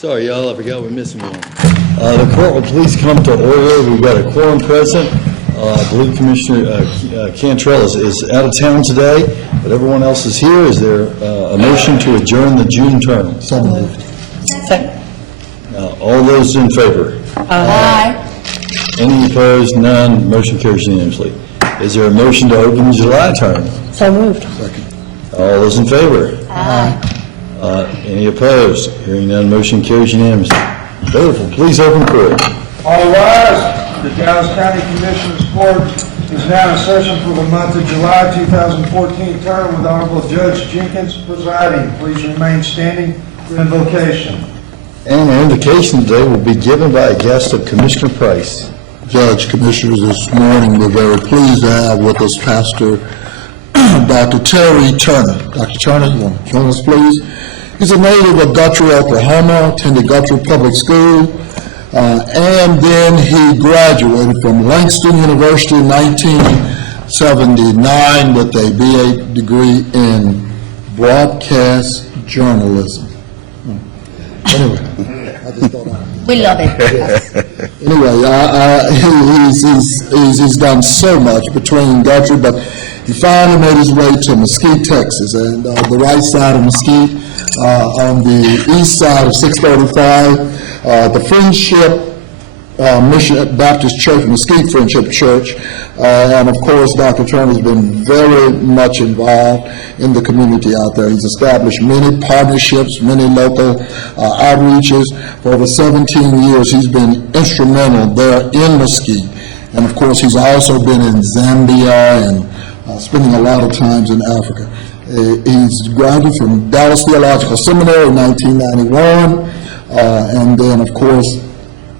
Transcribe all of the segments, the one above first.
Sorry, y'all, I forgot we're missing one. The court will please come to order. We've got a quorum present. I believe Commissioner Cantrell is out of town today, but everyone else is here. Is there a motion to adjourn the June term? So moved. Second. All those in favor? Aye. Any opposed? None. Motion carries unanimously. Is there a motion to open the July term? So moved. Second. All those in favor? Aye. Any opposed? Hearing none, motion carries unanimously. Beautiful. Please open court. All rise. The Dallas County Commissioners Court is now in session for the month of July 2014 term with Honorable Judge Jenkins presiding. Please remain standing for invocation. And the invocation today will be given by a guest of Commissioner Price. Judge, Commissioners, this morning we're very pleased to have with us Pastor Dr. Terry Turner. Dr. Turner, you want to join us, please? He's a native of Guthrie, Oklahoma, attended Guthrie Public School, and then he graduated from Langston University in 1979 with a BA degree in broadcast journalism. Anyway, I just thought We love it. Anyway, he's done so much between Guthrie, but he finally made his way to Mesquite, Texas, and the right side of Mesquite, on the east side of 635, the Friendship Mission Baptist Church, Mesquite Friendship Church, and of course, Dr. Turner's been very much involved in the community out there. He's established many partnerships, many local outreaches. For over 17 years, he's been instrumental there in Mesquite. And of course, he's also been in Zambia and spending a lot of times in Africa. He's graduated from Dallas Theological Seminary in 1991, and then, of course,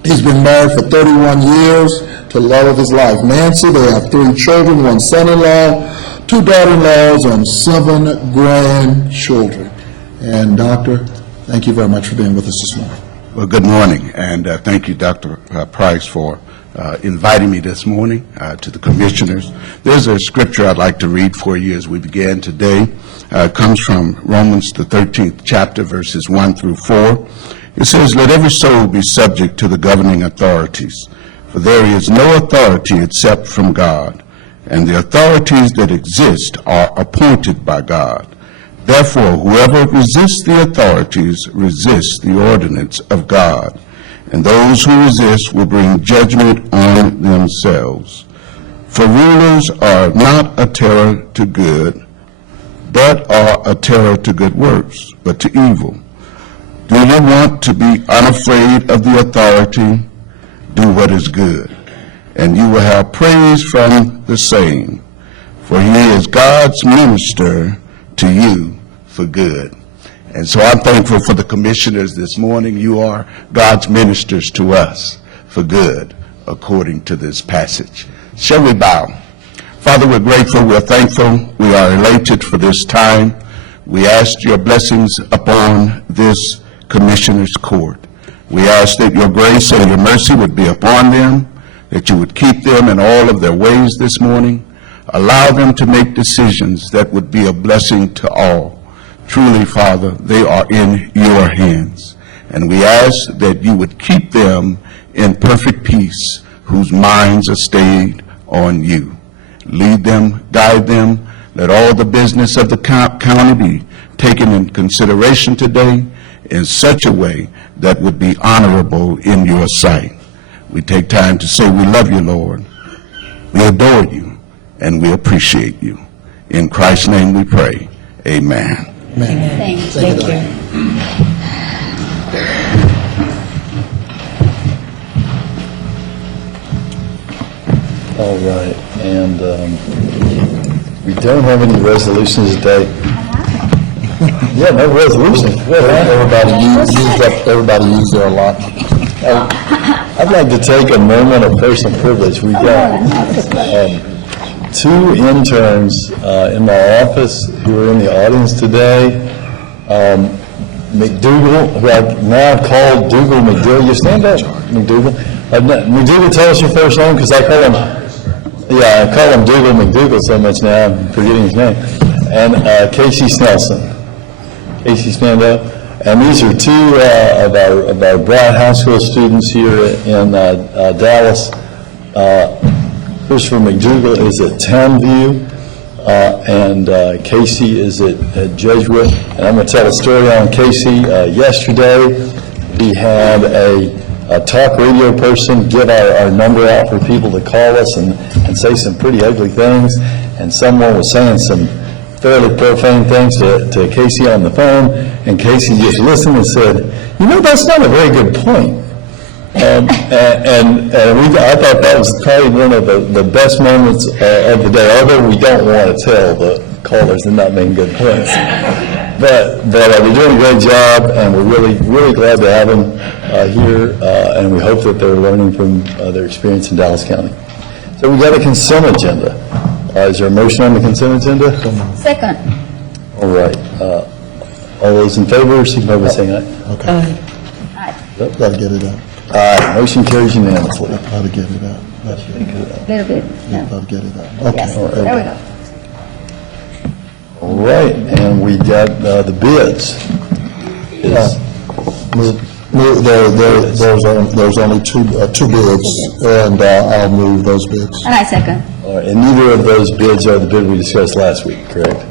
he's been married for 31 years to the love of his life, Nancy. They have 3 children, 1 son-in-law, 2 daughter-in-laws, and 7 grandchildren. And, Doctor, thank you very much for being with us this morning. Well, good morning, and thank you, Dr. Price, for inviting me this morning to the commissioners. There's a scripture I'd like to read for you as we begin today. It comes from Romans, the 13th chapter, verses 1 through 4. It says, "Let every soul be subject to the governing authorities, for there is no authority except from God, and the authorities that exist are appointed by God. Therefore, whoever resists the authorities resists the ordinance of God, and those who resist will bring judgment on themselves. For rulers are not a terror to good, but are a terror to good works, but to evil. Do you want to be unafraid of the authority? Do what is good, and you will have praise from the same, for he is God's minister to you for good." And so I'm thankful for the commissioners this morning. You are God's ministers to us for good, according to this passage. Shall we bow? Father, we're grateful, we're thankful, we are elated for this time. We ask your blessings upon this commissioner's court. We ask that your grace and your mercy would be upon them, that you would keep them in all of their ways this morning. Allow them to make decisions that would be a blessing to all. Truly, Father, they are in your hands. And we ask that you would keep them in perfect peace, whose minds are stayed on you. Lead them, guide them. Let all the business of the county be taken in consideration today in such a way that would be honorable in your sight. We take time to say we love you, Lord. We adore you, and we appreciate you. In Christ's name we pray. Amen. Amen. Thank you. All right, and we don't have any resolutions today. Yeah, no resolutions. Everybody used their allotment. I'd like to take a moment of personal privilege. We've got 2 interns in my office who are in the audience today. McDougal, who I've now called Dougal McDougal. You stand up, McDougal. McDougal, tell us your first name, because I call him Dougal McDougal so much now, I'm forgetting his name. And Casey Snelson. Casey, stand up. And these are two of our Brown High School students here in Dallas. Christopher McDougall is at Townview, and Casey is at Jesuit. And I'm going to tell a story on Casey. Yesterday, we had a talk radio person give our number out for people to call us and say some pretty ugly things. And someone was saying some fairly profane things to Casey on the phone, and Casey just listened and said, that's not a very good point. I thought that was probably one of the best moments of the day, although we don't want to tell the callers they're not making good points. But they're doing a great job, and we're really glad to have them here, and we hope that they're learning from their experience in Dallas County. So we got a consent agenda. Is there a motion on the consent agenda? Second. All right. All those in favor, signify by saying aye. Okay, Aye. gotta get it out, Aye. Motion carries unanimously. gotta get it out. Little bit, no. Gotta get it out. Yes, Okay. there we go. All right, and we got the bids. There's only two bids, and I'll move those bids. And I second. All right, and neither of those bids are the bid we discussed last week, correct?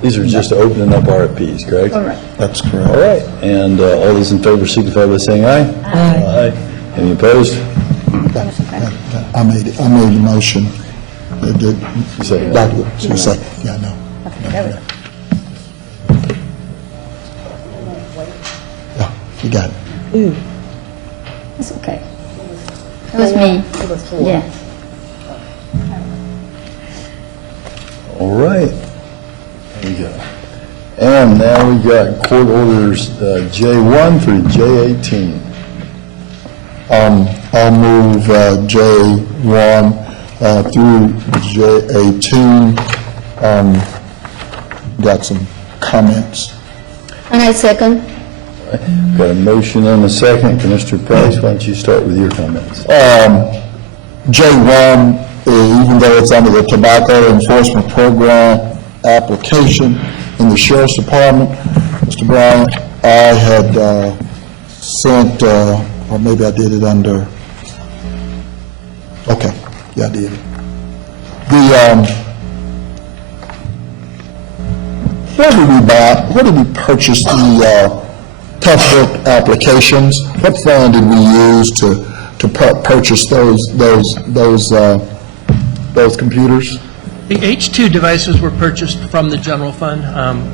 These are just opening up RFPs, correct? All right. That's All correct. right, and all those in favor signify by saying aye. Aye. Any opposed? I made the motion. Second. Dr. Second, yeah, no. Okay, there we go. Yeah, you got it. It's okay. It was me. Yeah. All right. There we go. And now we got court orders J1 through J18. I'll move J1 through J18. Got some comments. And I second. Got a motion and a second. Mr. Price, why don't you start with your comments? J1, even though it's under the Tobacco Enforcement Program application in the Sheriff's Department, Mr. Bryant, I had sent, or maybe I did it under, okay, yeah, I did it. Where did we purchase the Tough Book applications? What fund did we use to purchase those computers? The H2 devices were purchased from the general fund.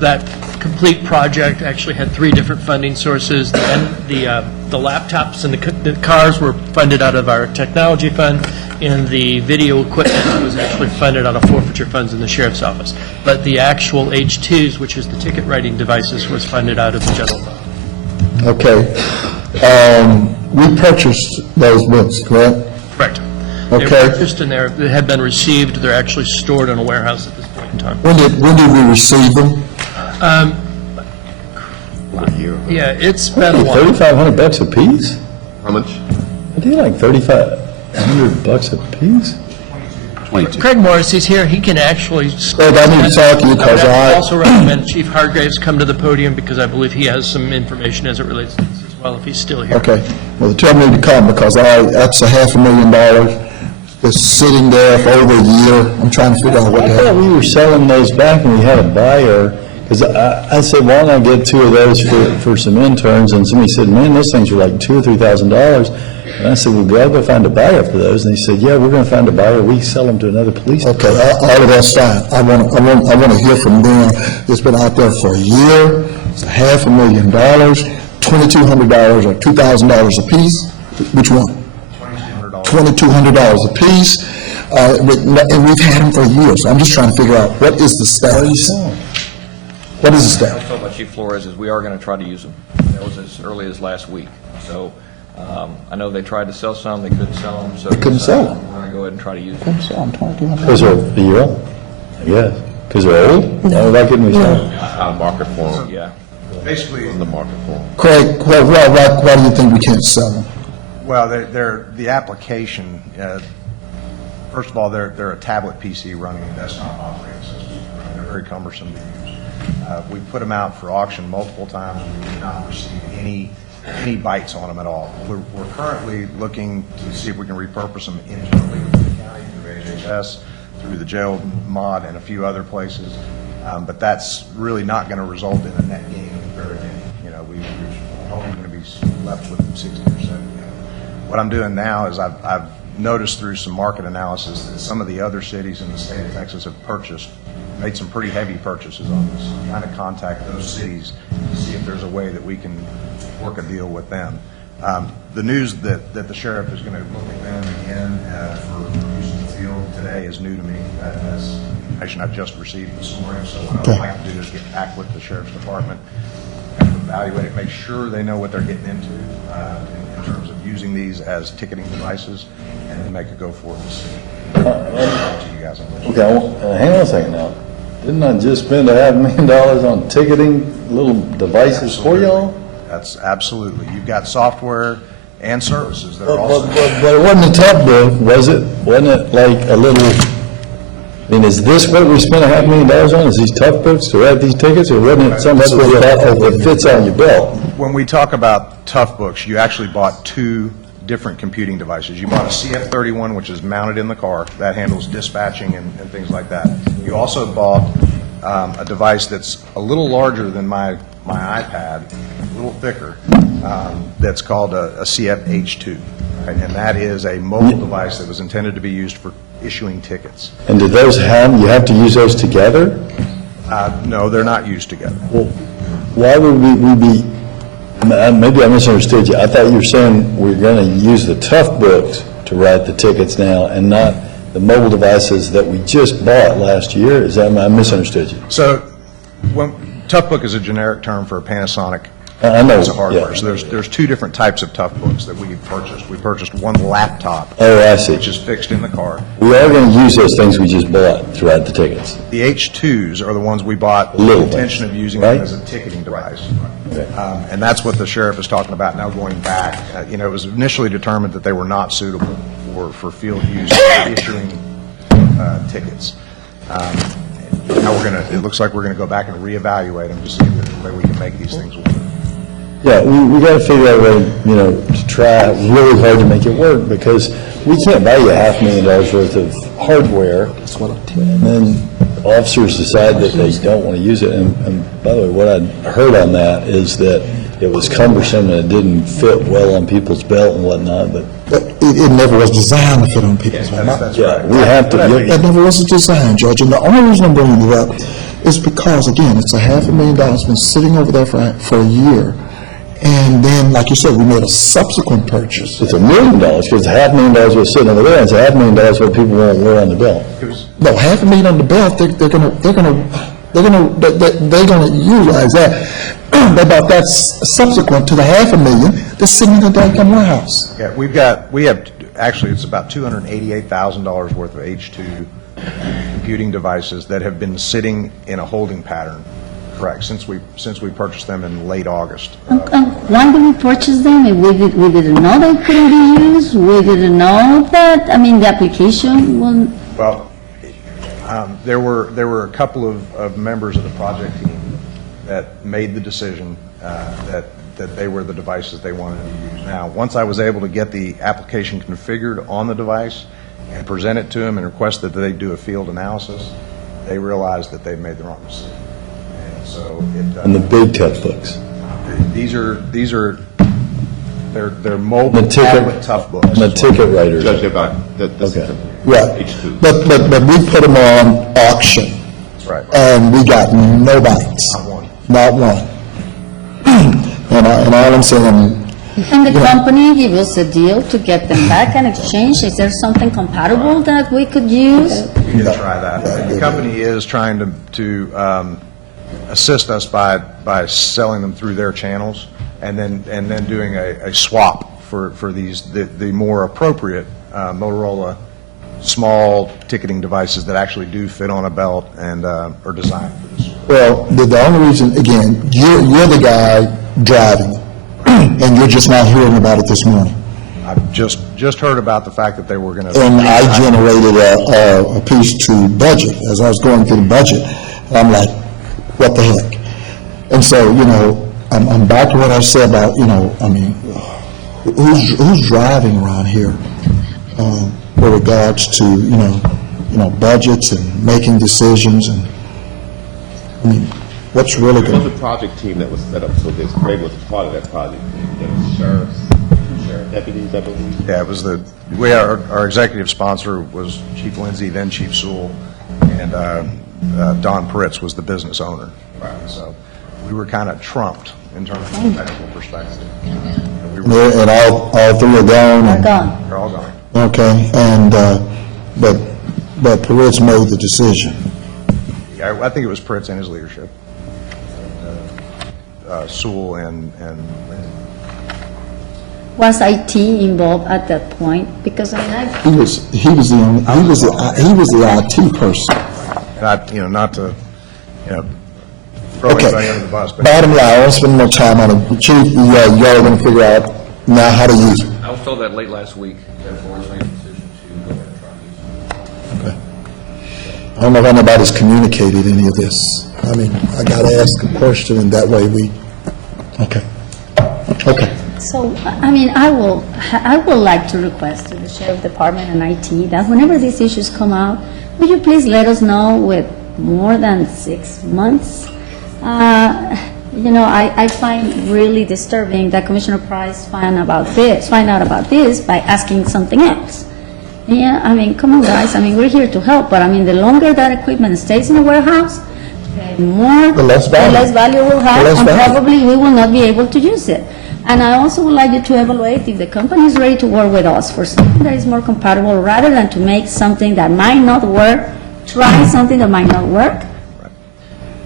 That complete project actually had 3 different funding sources. The laptops and the cars were funded out of our technology fund, and the video equipment was actually funded out of forfeiture funds in the sheriff's office. But the actual H2s, which is the ticket writing devices, was funded out of the general fund. Okay. We purchased those books, correct? Correct. They were Okay. purchased and they had been received. They're actually stored in a warehouse at this point in time. When did we receive them? Yeah, it's been a while. $3,500 a piece? How much? I think like $3,500 a piece? 22. Craig Morris, he's here, he can actually... Craig, I need to talk to you because I would I- also recommend Chief Hargraves come to the podium because I believe he has some information as it relates to this as well, if he's still here. Okay. Well, tell me to come because that's $500,000 just sitting there for over a year. I'm trying to figure out what I to thought have. we were selling those back and we had a buyer, because I said, why don't I get 2 of those for some interns? And somebody said, man, those things are like $2,000 or $3,000. And I said, well, go find a buyer for those. And he said, yeah, we're going to find a buyer. We sell them to another police Okay, department. all of that's fine. I want to hear from them. It's been out there for a year. It's $500,000, $2,200 or $2,000 a piece. Which one? $2,200 a piece. And we've had them for years. I'm just trying to figure out what is the status? What is the I status? told my Chief Flores is we are going to try to use them. That was as early as last week. So I know they tried to sell some, they couldn't sell them, so. They couldn't sell them? We're going to go ahead and try to use them. Because they're a year old, I guess. Because they're old? No, that couldn't be sold. Market for them. Yeah. Basically, The market for them. Craig, why do you think we can't sell them? Well, the application, first of all, they're a tablet PC running a desktop operating system. They're very cumbersome to use. We put them out for auction multiple times, and we did not receive any bites on them at all. We're currently looking to see if we can repurpose them internally within the county through HHS, through the jail mod, and a few other places. But that's really not going to result in a net gain of very many. You know, we're only going to be left with 60%. What I'm doing now is I've noticed through some market analysis that some of the other cities in the state of Texas have made some pretty heavy purchases on this. I'm trying to contact those cities to see if there's a way that we can work a deal with them. The news that the sheriff is going to look at them again for use in the field today is new to me. That's information I've just received this morning, so what I'd like to do is get back with the sheriff's department, evaluate it, make sure they know what they're getting into in terms of using these as ticketing devices, and then make a go for it decision. To you guys. Okay, hang on a second now. Didn't I just spend $500,000 on ticketing little devices for y'all? That's absolutely. You've got software and services that are But also. it wasn't a tough book, was it? Wasn't it like a little, I mean, is this what we spent $500,000 on, is these tough books to write these tickets, or wasn't it something that fits on your belt? When we talk about tough books, you actually bought two different computing devices. You bought a CF31, which is mounted in the car, that handles dispatching and things like that. You also bought a device that's a little larger than my iPad, a little thicker, that's called a CFH2. Right? And that is a mobile device that was intended to be used for issuing tickets. And do those you have to use those together? No, they're not used together. Well, why would we be, maybe I misunderstood you. I thought you were saying we're going to use the tough books to write the tickets now and not the mobile devices that we just bought last year. Is that, I misunderstood you? So, Toughbook is a generic term for a Panasonic I know, piece of hardware. yeah. So there's two different types of Toughbooks that we purchased. We purchased one laptop, Oh, I see. which is fixed in the car. We are going to use those things we just bought to write the tickets. The H2s are the ones we bought with Little the intention ones, of using right? them as a ticketing device. Okay. And that's what the sheriff is talking about now going back. You know, it was initially determined that they were not suitable for field use for issuing tickets. Now it looks like we're going to go back and reevaluate them to see if there's a way we can make these things work. Yeah, we got to figure out a way, to try really hard to make it work, because we can't buy you $500,000 worth of hardware. And then officers decide that they don't want to use it. And by the way, what I heard on that is that it was cumbersome and it didn't fit well on people's belt and whatnot, but It never was designed to fit on people's belt. That's yeah, right. we have to, That never was designed, Judge, and the only reason I'm bringing it up is because, again, it's $500,000 been sitting over there for a year, and then, like you said, we made a subsequent purchase. it's $1 million, because $500,000 was sitting over there, and it's $500,000 what people won't wear on the belt. No, $500,000 on the belt, they're gonna utilize that. But that's subsequent to the $500,000 that's sitting in the Dyke warehouse. Yeah, actually, it's about $288,000 worth of H2 computing devices that have been sitting in a holding pattern, correct, since we purchased them in late August. When did we purchase them? We didn't know they couldn't be used. We didn't know that. I mean, the application wasn't. Well, there were a couple of members of the project team that made the decision that they were the devices they wanted to use. Now, once I was able to get the application configured on the device and present it to them and request that they do a field analysis, they realized that they'd made the wrong decision. And so And the big tough books. they're mobile The ticket, tablet tough books. the ticket writers. Judge, that's Okay. Right. H2. But we put them on auction, That's right. and we got no bites. Not one. Not one. And all I'm saying, And the company gave us a deal to get them back and exchange. Is there something compatible that we could use? We can try that. The company is trying to assist us by selling them through their channels, and then doing a swap for these, the more appropriate Motorola small ticketing devices that actually do fit on a belt and are designed for this. well, the only reason, again, you're the guy driving it, and you're just not hearing about it this morning. I've just heard about the fact that they were going to. And I generated a piece to budget, as I was going through the budget, and I'm like, what the heck? And so, you know, I'm back to what I said about, you know, I mean, who's driving around here with regards to, you know, budgets and making decisions, and, I mean, what's really There was going a project team that was set up, so this Craig was part of that project team. There was sheriff deputies, I believe. Yeah, it was our executive sponsor was Chief Lindsay, then Chief Sewell, and Don Pritz was the business owner. So we were kind of trumped in terms of a technical perspective. and all three are gone? Are and- gone. They're all gone. Okay, and, but Perez made the decision. Yeah, I think it was Pritz and his leadership. Sewell and Lindsay. Was IT involved at that point? Because I mean, He was the IT person. Not, you know, not to, you know, throw Okay. anybody under the bus, but Bottom line, I won't spend more time on it. Chief, y'all are going to figure out now how to use it. I was told that late last week. Therefore, it's made a decision to go ahead and try to use it. I don't know if anybody's communicated any of this. I mean, I got to ask a question, and that way okay. Okay. so, I mean, I would like to request to the Sheriff Department and IT that whenever these issues come out, would you please let us know with more than 6 months? You know, I find really disturbing that Commissioner Price find out about this by asking something else. Yeah, I mean, come on, guys, I mean, we're here to help, but I mean, the longer that equipment stays in the warehouse, the less value. value we'll have, The less and value. probably we will not be able to use it. And I also would like you to evaluate if the company is ready to work with us for something that is more compatible, rather than to make something that might not work, try something that might not work,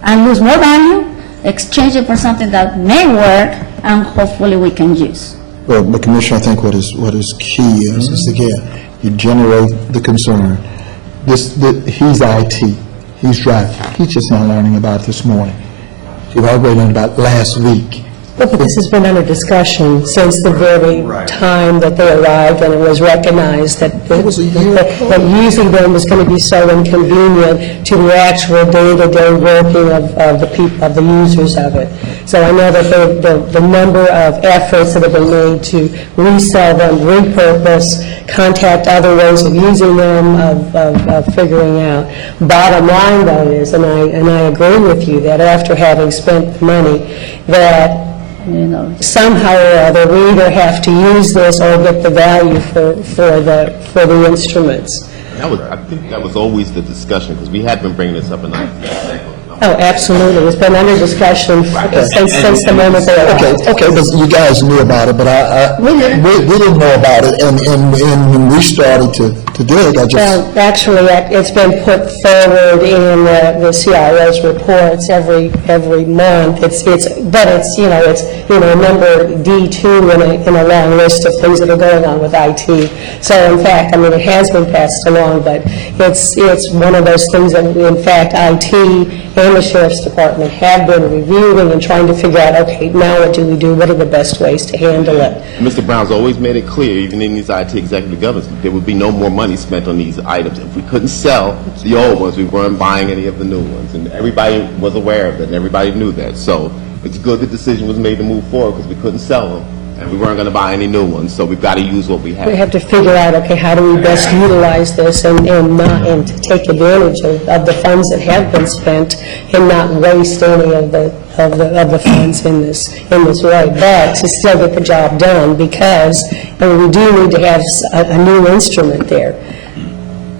and lose more value, exchange it for something that may work, and hopefully we can use. Well, the Commissioner, I think what is key is again, you generate the concern. He's IT, he's driving, he's just not learning about it this morning. He already learned about it last week. But this has been under discussion since the very time that they arrived, and it was recognized that that using them was going to be so inconvenient to the actual day-to-day working of the people, of the users of it. So I know that the number of efforts that have been made to resell them, repurpose, contact other ways of using them, of figuring out. Bottom line, though, is, and I agree with you, that after having spent the money, that You know, somehow or other, we either have to use this or get the value for the instruments. I think that was always the discussion, because we had been bringing this up in the Oh, absolutely. It's been under discussion since the moment they arrived. Okay, but you guys knew about it, but we didn't know about it, and when we started to dig, I just, Well, actually, it's been put forward in the CIO's reports every month. But it's number D2 in a long list of things that are going on with IT. So in fact, I mean, it has been passed along, but it's one of those things that, in fact, IT and the Sheriff's Department have been reviewing and trying to figure out, okay, now what do we do? What are the best ways to handle it? Mr. Brown's always made it clear, even in these IT executive governance, there would be no more money spent on these items. If we couldn't sell the old ones, we weren't buying any of the new ones. And everybody was aware of it, and everybody knew that. So it's good the decision was made to move forward, because we couldn't sell them, and we weren't going to buy any new ones. So we've got to use what we have. We have to figure out, okay, how do we best utilize this and to take advantage of the funds that have been spent and not waste any of the funds in this way, but to still get the job done, because we do need to have a new instrument there.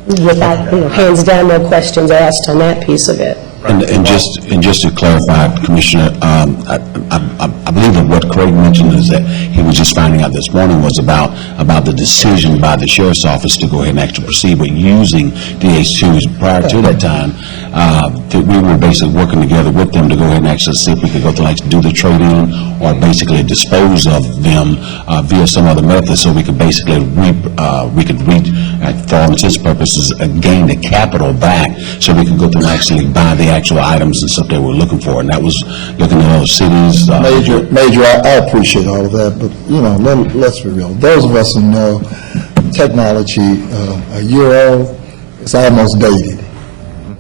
Without, hands down, no questions asked on that piece of it. And just to clarify, Commissioner, I believe that what Craig mentioned is that he was just finding out this morning was about the decision by the Sheriff's Office to go ahead and actually proceed with using DH2s. Prior to that time, that we were basically working together with them to go ahead and actually see if we could go to do the trade-in or basically dispose of them via some other method, so we could basically for all intents and purposes, gain the capital back, so we could go through and actually buy the actual items and stuff that we're looking for. And that was looking at those cities. Major, I appreciate all of that, but, let's be real. Those of us who know technology, a year old, it's almost dated.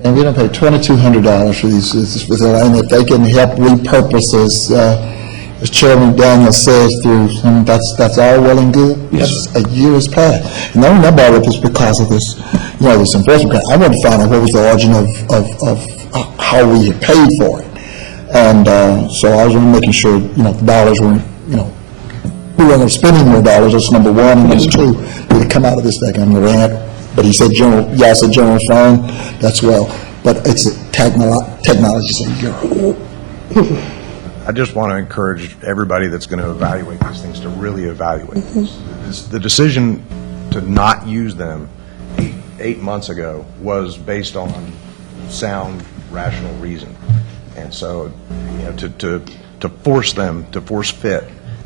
And we don't pay $2,200 for these, and if they can help repurpose this, as Chairman Daniel says, through, that's all well and good. Yes, A year has passed. And the reason I brought it up is because of this, this enforcement plan. I wanted to find out what was the origin of how we had paid for it. And so I was making sure, the dollars weren't, we weren't spending more dollars, that's number one. And number two, did it come out of this thing, rent? But he said I said general fund, that's well. But it's a technology thing. I just want to encourage everybody that's going to evaluate these things to really evaluate this. The decision to not use them 8 months ago was based on sound, rational reason. And so, to force them, to force fit,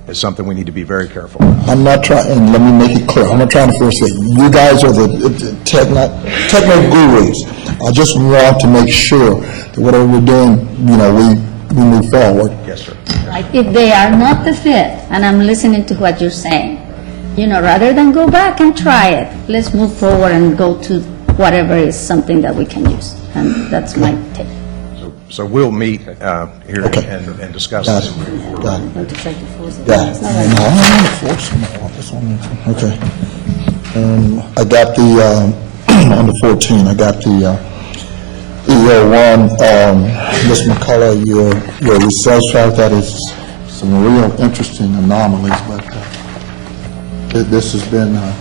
is something we need to be very careful about. I'm not trying, and let me make it clear, I'm not trying to force it. You guys are the techno gurus. I just want to make sure that whatever we're doing, we move forward. Yes, sir. Like, if they are not the fit, and I'm listening to what you're saying, rather than go back and try it, let's move forward and go to whatever is something that we can use. And that's my take. So we'll meet here and discuss this. Got it. Don't try to force it. Got it. It's No, not like- I don't want to force them off. That's all. Okay. I got the, on the 14, I got the EO1, Ms. McCullough, your research fact, that is some real interesting anomalies, but this has been a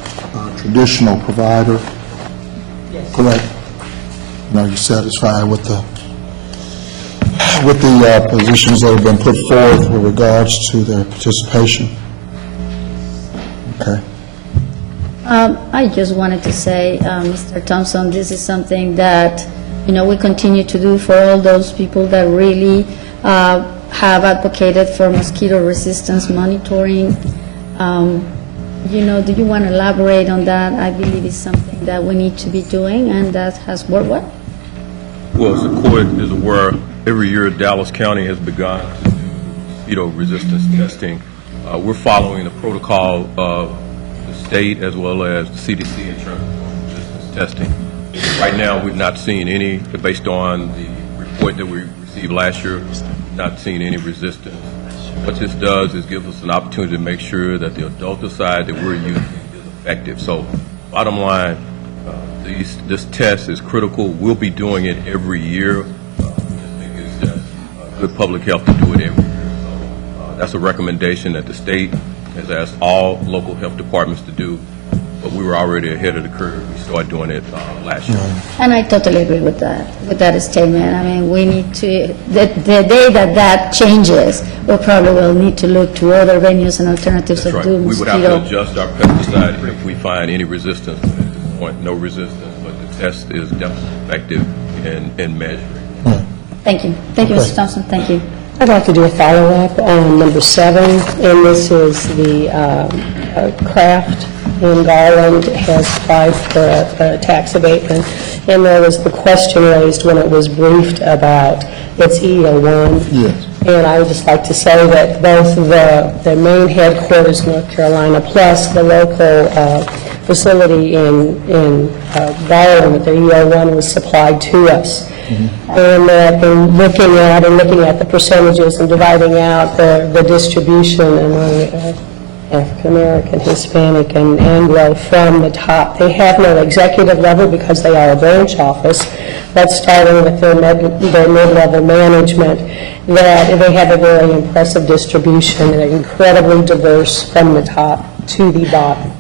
traditional provider. Yes. Correct? Are you satisfied with the positions that have been put forth with regards to their participation? Okay. I just wanted to say, Mr. Thompson, this is something that, we continue to do for all those people that really have advocated for mosquito resistance monitoring. Do you want to elaborate on that? I believe it's something that we need to be doing, and that has worked well. Well, as the court is aware, every year Dallas County has begun to do mosquito resistance testing. We're following the protocol of the state as well as the CDC in terms of resistance testing. Right now, we've not seen any, based on the report that we received last year, not seen any resistance. What this does is gives us an opportunity to make sure that the adulticide that we're using is effective. So, bottom line, this test is critical. We'll be doing it every year. I think it's just good public health to do it every year. So that's a recommendation that the state has asked all local health departments to do, but we were already ahead of the curve. We started doing it last year. And I totally agree with that statement. I mean, we need to, the day that changes, we probably will need to look to other venues and alternatives That's of right. doing We would have mosquito. to adjust our pesticide if we find any resistance. At this point, no resistance, but the test is definitely effective in measuring. Thank you. Thank you, Mr. Thompson. Thank you. I'd like to do a follow-up on number 7, and this is the Kraft in Garland has applied for a tax abatement, and there was the question raised when it was briefed about its EO1. Yes. And I would just like to say that both the main headquarters, North Carolina, plus the local facility in Garland, that the EO1 was supplied to us. And that in looking at the percentages and dividing out the distribution among African American, Hispanic, and Anglo from the top, they have no executive level because they are a branch office, but starting with their mid-level management, that they have a very impressive distribution and incredibly diverse from the top to the bottom.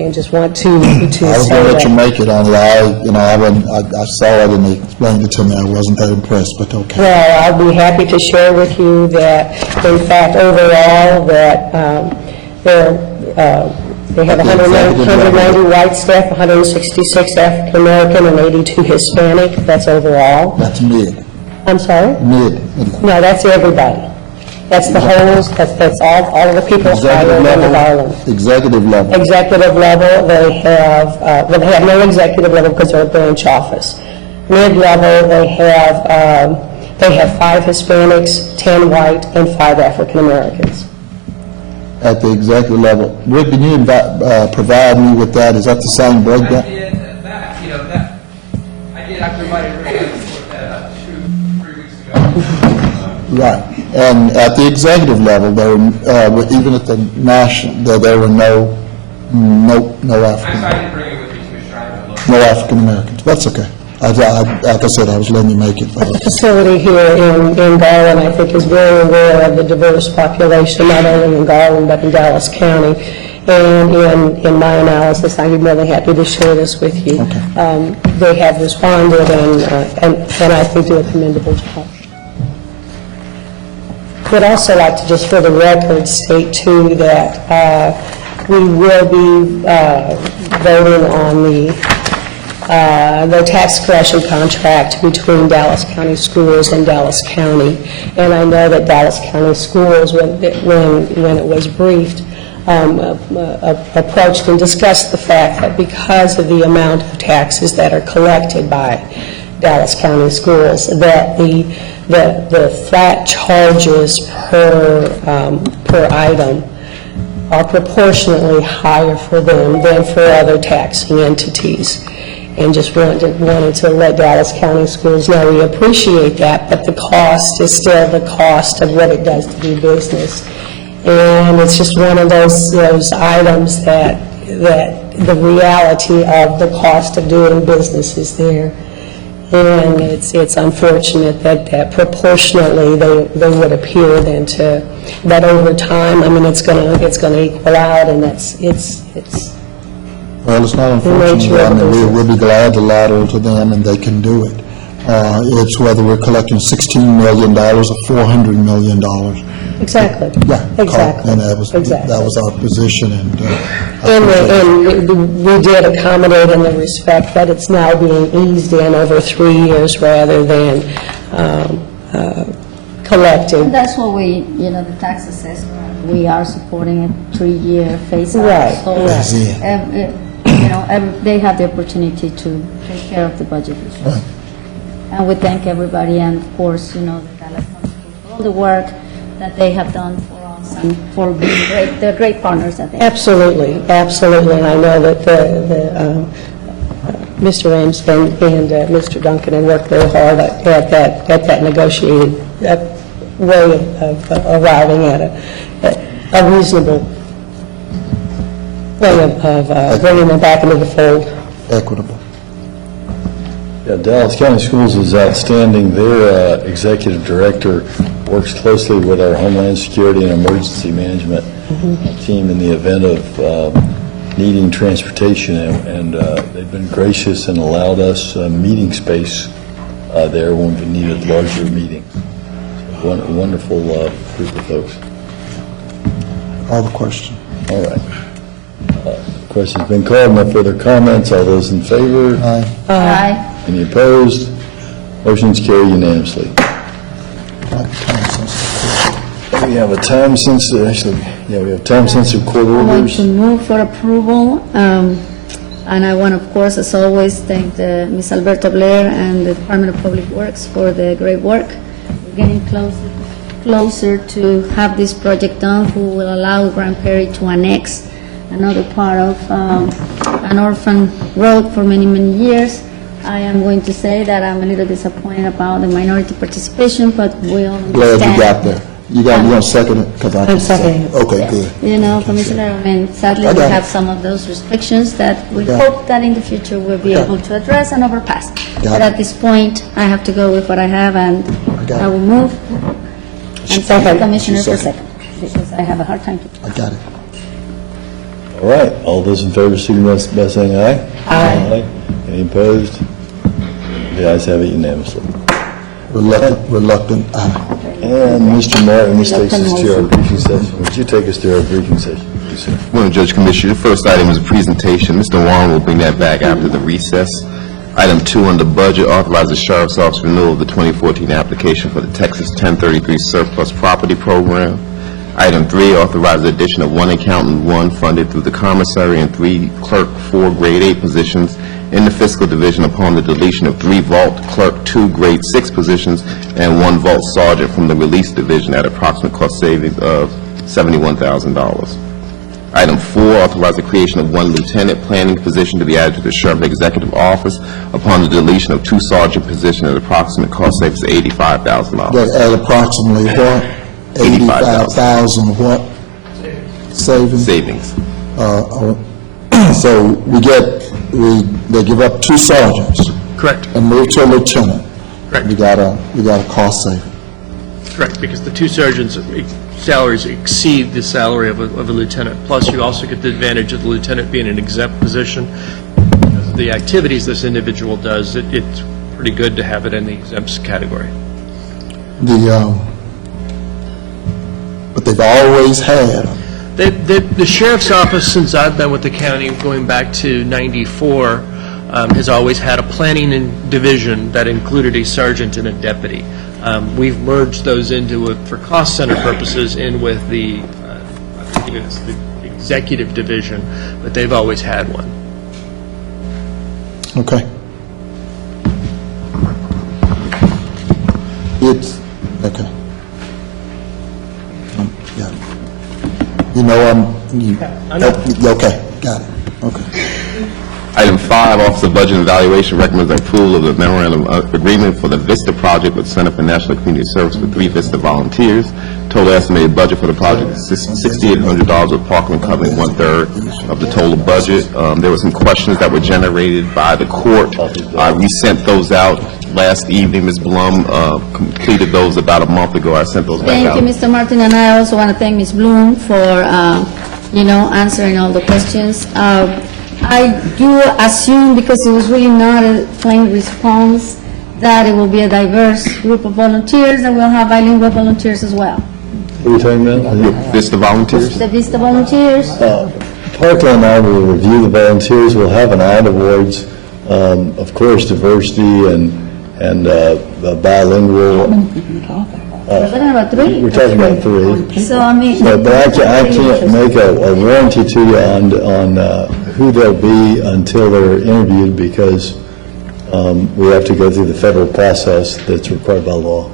And just want to I was say going to let you that. make it only I saw it and they explained it to me. I wasn't that impressed, but okay. Well, I'll be happy to share with you that, in fact, overall, that they have 190 white staff, 166 African American, and 82 Hispanic. That's overall. That's mid. I'm sorry? Mid. No, that's everybody. That's the whole, that's all of the people hired in Garland. Executive level. Executive level, they have no executive level because they're a branch office. Mid-level, they have 5 Hispanics, 10 white, and 5 African Americans. At the executive level. Rick, can you provide me with that? Is that the same breakdown? I did, I provided Right. And at the executive level, there were, even at the national, there were no African. No African Americans. That's okay. Like I said, I was letting you make it. The facility here in Garland, I think, is very aware of the diverse population, not only in Garland, but in Dallas County. And in my analysis, I'd be more than happy to share this with you. Okay. They have responded, and I think do a commendable job. Would also like to just for the record state too that we will be voting on the tax collection contract between Dallas County Schools and Dallas County. And I know that Dallas County Schools, when it was briefed, approached and discussed the fact that because of the amount of taxes that are collected by Dallas County Schools, that the flat charges per item are proportionately higher for them than for other taxing entities. And just wanted to let Dallas County Schools know we appreciate that, but the cost is still the cost of what it does to do business. And it's just one of those items that the reality of the cost of doing business is there. And it's unfortunate that proportionately they would appear then to, that over time, I mean, it's going to equal out, and it's Well, it's not unfortunate. I mean, we'll be glad to lateral to them, and they can do it. It's whether we're collecting $16 million or $400 million. exactly. Yeah. Exactly. And that was our position, and we did accommodate in the respect that it's now being eased in over 3 years rather than collected. That's what we, the tax assessment, we are supporting a 3-year phase-out. Right, So, right. they have the opportunity to take care of the budget issues. Right. And we thank everybody, and of course, the Dallas County Schools for all the work that they have done for us and for being great, they're great partners that they have. Absolutely, absolutely. And I know that Mr. Ames and Mr. Duncan have worked very hard at that negotiated way of arriving at a reasonable way of bringing them back into the fold. equitable. Yeah, Dallas County Schools is outstanding. Their executive director works closely with our Homeland Security and Emergency Management team in the event of needing transportation, and they've been gracious and allowed us meeting space there when we needed larger meetings. So, wonderful group of folks. All the question. All right. Question's been called. No further comments. All those in favor? Aye. Aye. Any opposed? Motion's carried unanimously. We have a time-sensitive court I want orders. to move for approval, and I want, of course, as always, thank Ms. Alberta Blair and the Department of Public Works for the great work. We're getting closer to have this project done, who will allow Grand Prairie to annex another part of an orphan road for many, many years. I am going to say that I'm a little disappointed about the minority participation, but we'll understand. Glad you got there. You going to second it? 'Cause I can I'm seconding it. Okay, good. Commissioner, I mean, sadly, I we got it. have some of those restrictions that we Yeah. hope that in the future we'll be Yeah. able to address and overpass. Got But it. at this point, I have to go with what I have, and got I it. will move. And thank the Commissioner for Second. second, because I have a hard time to. I got it. All right, all those in favor, signify by saying aye. Aye. Any opposed? The ayes have it unanimously. Reluctant, aye. And Mr. Martin, this takes us to our briefing session. Would you take us to our briefing session, please, sir? Morning, Judge Commissioner. The first item is a presentation. Mr. Warren will bring that back after the recess. Item 2 under budget authorizes Sheriff's Office renewal of the 2014 application for the Texas 1033 Surplus Property Program. Item 3 authorizes the addition of 1 accountant, 1 funded through the commissary, and 3 clerk, 4 grade 8 positions in the fiscal division upon the deletion of 3 vault clerk, 2 grade 6 positions, and 1 vault sergeant from the release division at approximate cost savings of $71,000. Item 4, authorize the creation of 1 lieutenant planning position to be added to the Sheriff Executive Office upon the deletion of 2 sergeant positions at approximate cost savings of $85,000. That at approximately what? 85,000 what? Savings? Savings. So they give up 2 sergeants Correct, and move to a lieutenant. Correct. We got a cost saving. correct, because the 2 sergeants' salaries exceed the salary of a lieutenant. Plus, you also get the advantage of the lieutenant being an exempt position. Because of the activities this individual does, it's pretty good to have it in the exempts category. But they've always had them. The sheriff's office, since I've been with the county, going back to '94, has always had a planning division that included a sergeant and a deputy. We've merged those into, for cost center purposes, in with the, I think it's the executive division, but they've always had one. Okay. It's, okay. Yeah. You know, okay, got it, okay. Item 5, Office of Budget and Evaluation recommends approval of the memorandum of agreement for the VISTA project with Center for National Community Service with 3 VISTA volunteers. Total estimated budget for the project is $6,800, with Parkland covering 1/3 of the total budget. There were some questions that were generated by the court. We sent those out last evening. Ms. Blum completed those about a month ago. I sent those back out. Thank you, Mr. Martin, and I also want to thank Ms. Bloom for, answering all the questions. I do assume, because it was really not a plain response, that it will be a diverse group of volunteers, and we'll have bilingual volunteers as well. What are we talking about? VISTA volunteers? The VISTA volunteers, Parkland and I will review the volunteers. We'll have an eye awards, of course, diversity and bilingual. we're talking about 3. We're talking about 3. So, I mean. So, but I can't make a warranty to you on who they'll be until they're interviewed, because we have to go through the federal process that's required by law.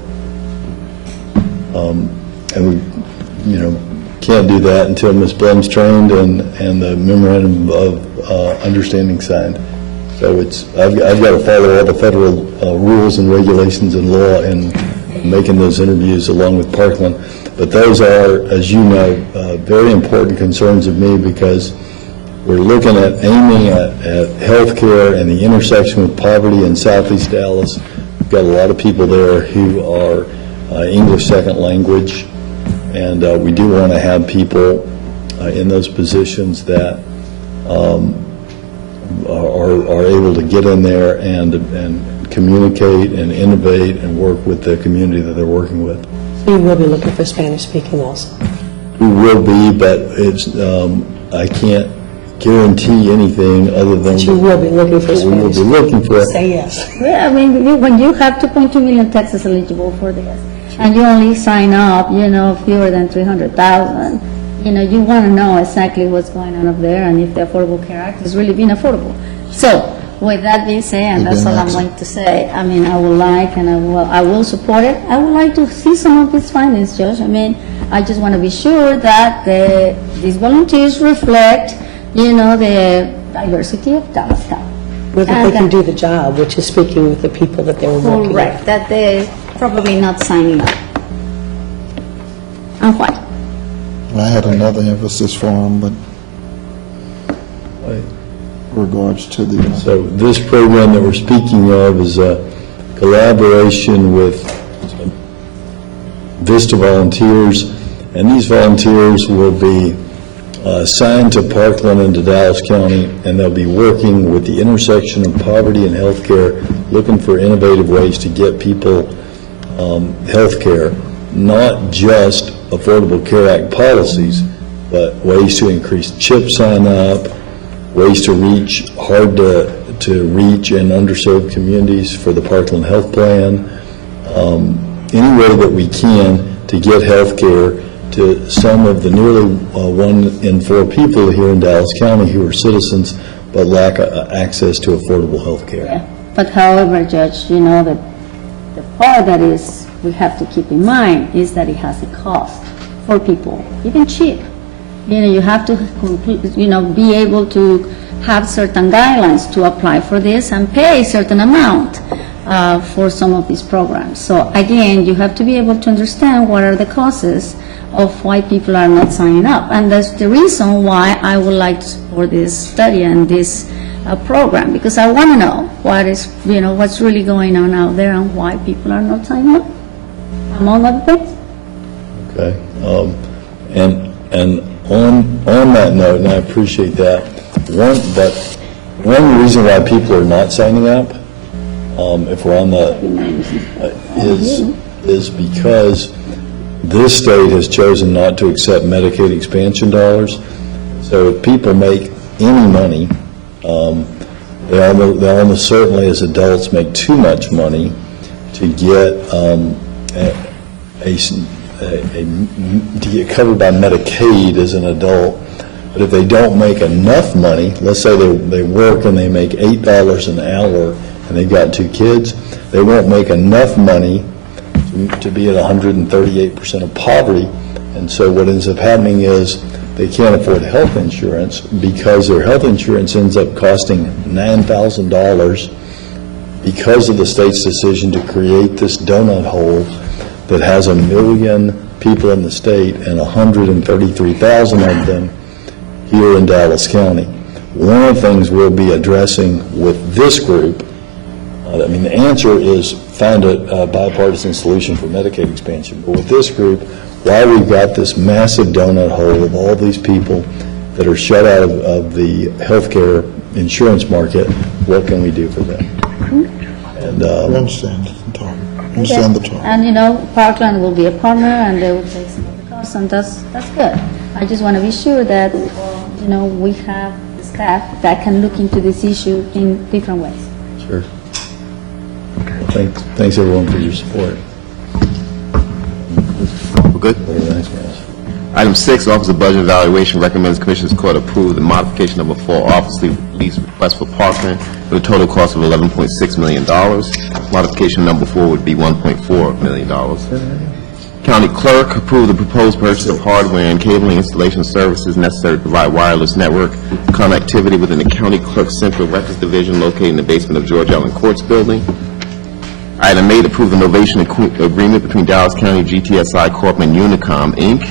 And we, can't do that until Ms. Blum's trained and the memorandum of understanding signed. So I've got to follow all the federal rules and regulations and law in making those interviews along with Parkland. But those are, as you know, very important concerns of me, because we're looking at aiming at healthcare and the intersection with poverty in Southeast Dallas. We've got a lot of people there who are English second language, and we do want to have people in those positions that are able to get in there and communicate and innovate and work with the community that they're working with. So you will be looking for Spanish speaking also? We will be, but it's, I can't guarantee anything other than. But you will be looking for We will Spanish? be looking for it. Say yes. Yeah, I mean, when you have 2.2 million Texas eligible for this, and you only sign up, fewer than 300,000, you want to know exactly what's going on up there, and if the Affordable Care Act is really being affordable. So, with that being said, and that's all I'm going to say, I mean, I would like, and I will support it. I would like to see some of these findings, Judge. I mean, I just want to be sure that these volunteers reflect, the diversity of Dallas County. Whether they can do the job, which is speaking with the people that they were working with. Correct, that they're probably not signing up. And why? I had another emphasis for them, but regards to the. So this program that we're speaking of is a collaboration with VISTA volunteers, and these volunteers will be assigned to Parkland and to Dallas County, and they'll be working with the intersection of poverty and healthcare, looking for innovative ways to get people health care, not just Affordable Care Act policies, but ways to increase CHIP sign-up, ways to reach hard-to-reach and underserved communities for the Parkland Health Plan, any way that we can to get health care to some of the nearly 1 in 4 people here in Dallas County who are citizens but lack access to affordable health care. Yeah. But however, Judge, the part that we have to keep in mind is that it has a cost for people, even cheap. you have to complete, be able to have certain guidelines to apply for this and pay a certain amount for some of these programs. So again, you have to be able to understand what are the causes of why people are not signing up. And that's the reason why I would like to support this study and this program, because I want to know what is, what's really going on out there and why people are not signing up, among other things. Okay, and on that note, and I appreciate that, one reason why people are not signing up, if we're on the, is because this state has chosen not to accept Medicaid expansion dollars. So if people make any money, they almost certainly, as adults, make too much money to get to get covered by Medicaid as an adult. But if they don't make enough money, let's say they work and they make $8 an hour and they've got 2 kids, they won't make enough money to be at 138% of poverty. And so what ends up happening is they can't afford health insurance because their health insurance ends up costing $9,000 because of the state's decision to create this donut hole that has 1 million people in the state and 133,000 of them here in Dallas County. One of the things we'll be addressing with this group, the answer is find a bipartisan solution for Medicaid expansion. But with this group, why we've got this massive donut hole of all these people that are shut out of the healthcare insurance market, what can we do for them? And I understand the talk. And, Parkland will be a partner, and they will take some of the costs, and that's good. I just want to be sure that, we have the staff that can look into this issue in different ways. Sure. Thanks everyone for your support. We're good? Very nice, guys. Item 6, Office of Budget Evaluation recommends Commissioners Court approve the modification of a 4 office lease request for Parkland with a total cost of $11.6 million. Modification number 4 would be $1.4 million. County Clerk approved the proposed purchase of hardware and cabling installation services necessary to provide wireless network connectivity within the County Clerk's Central Records Division located in the basement of George Allen Courts Building. Item 8, approve the novation agreement between Dallas County GTSI Corp. and Unicom, Inc.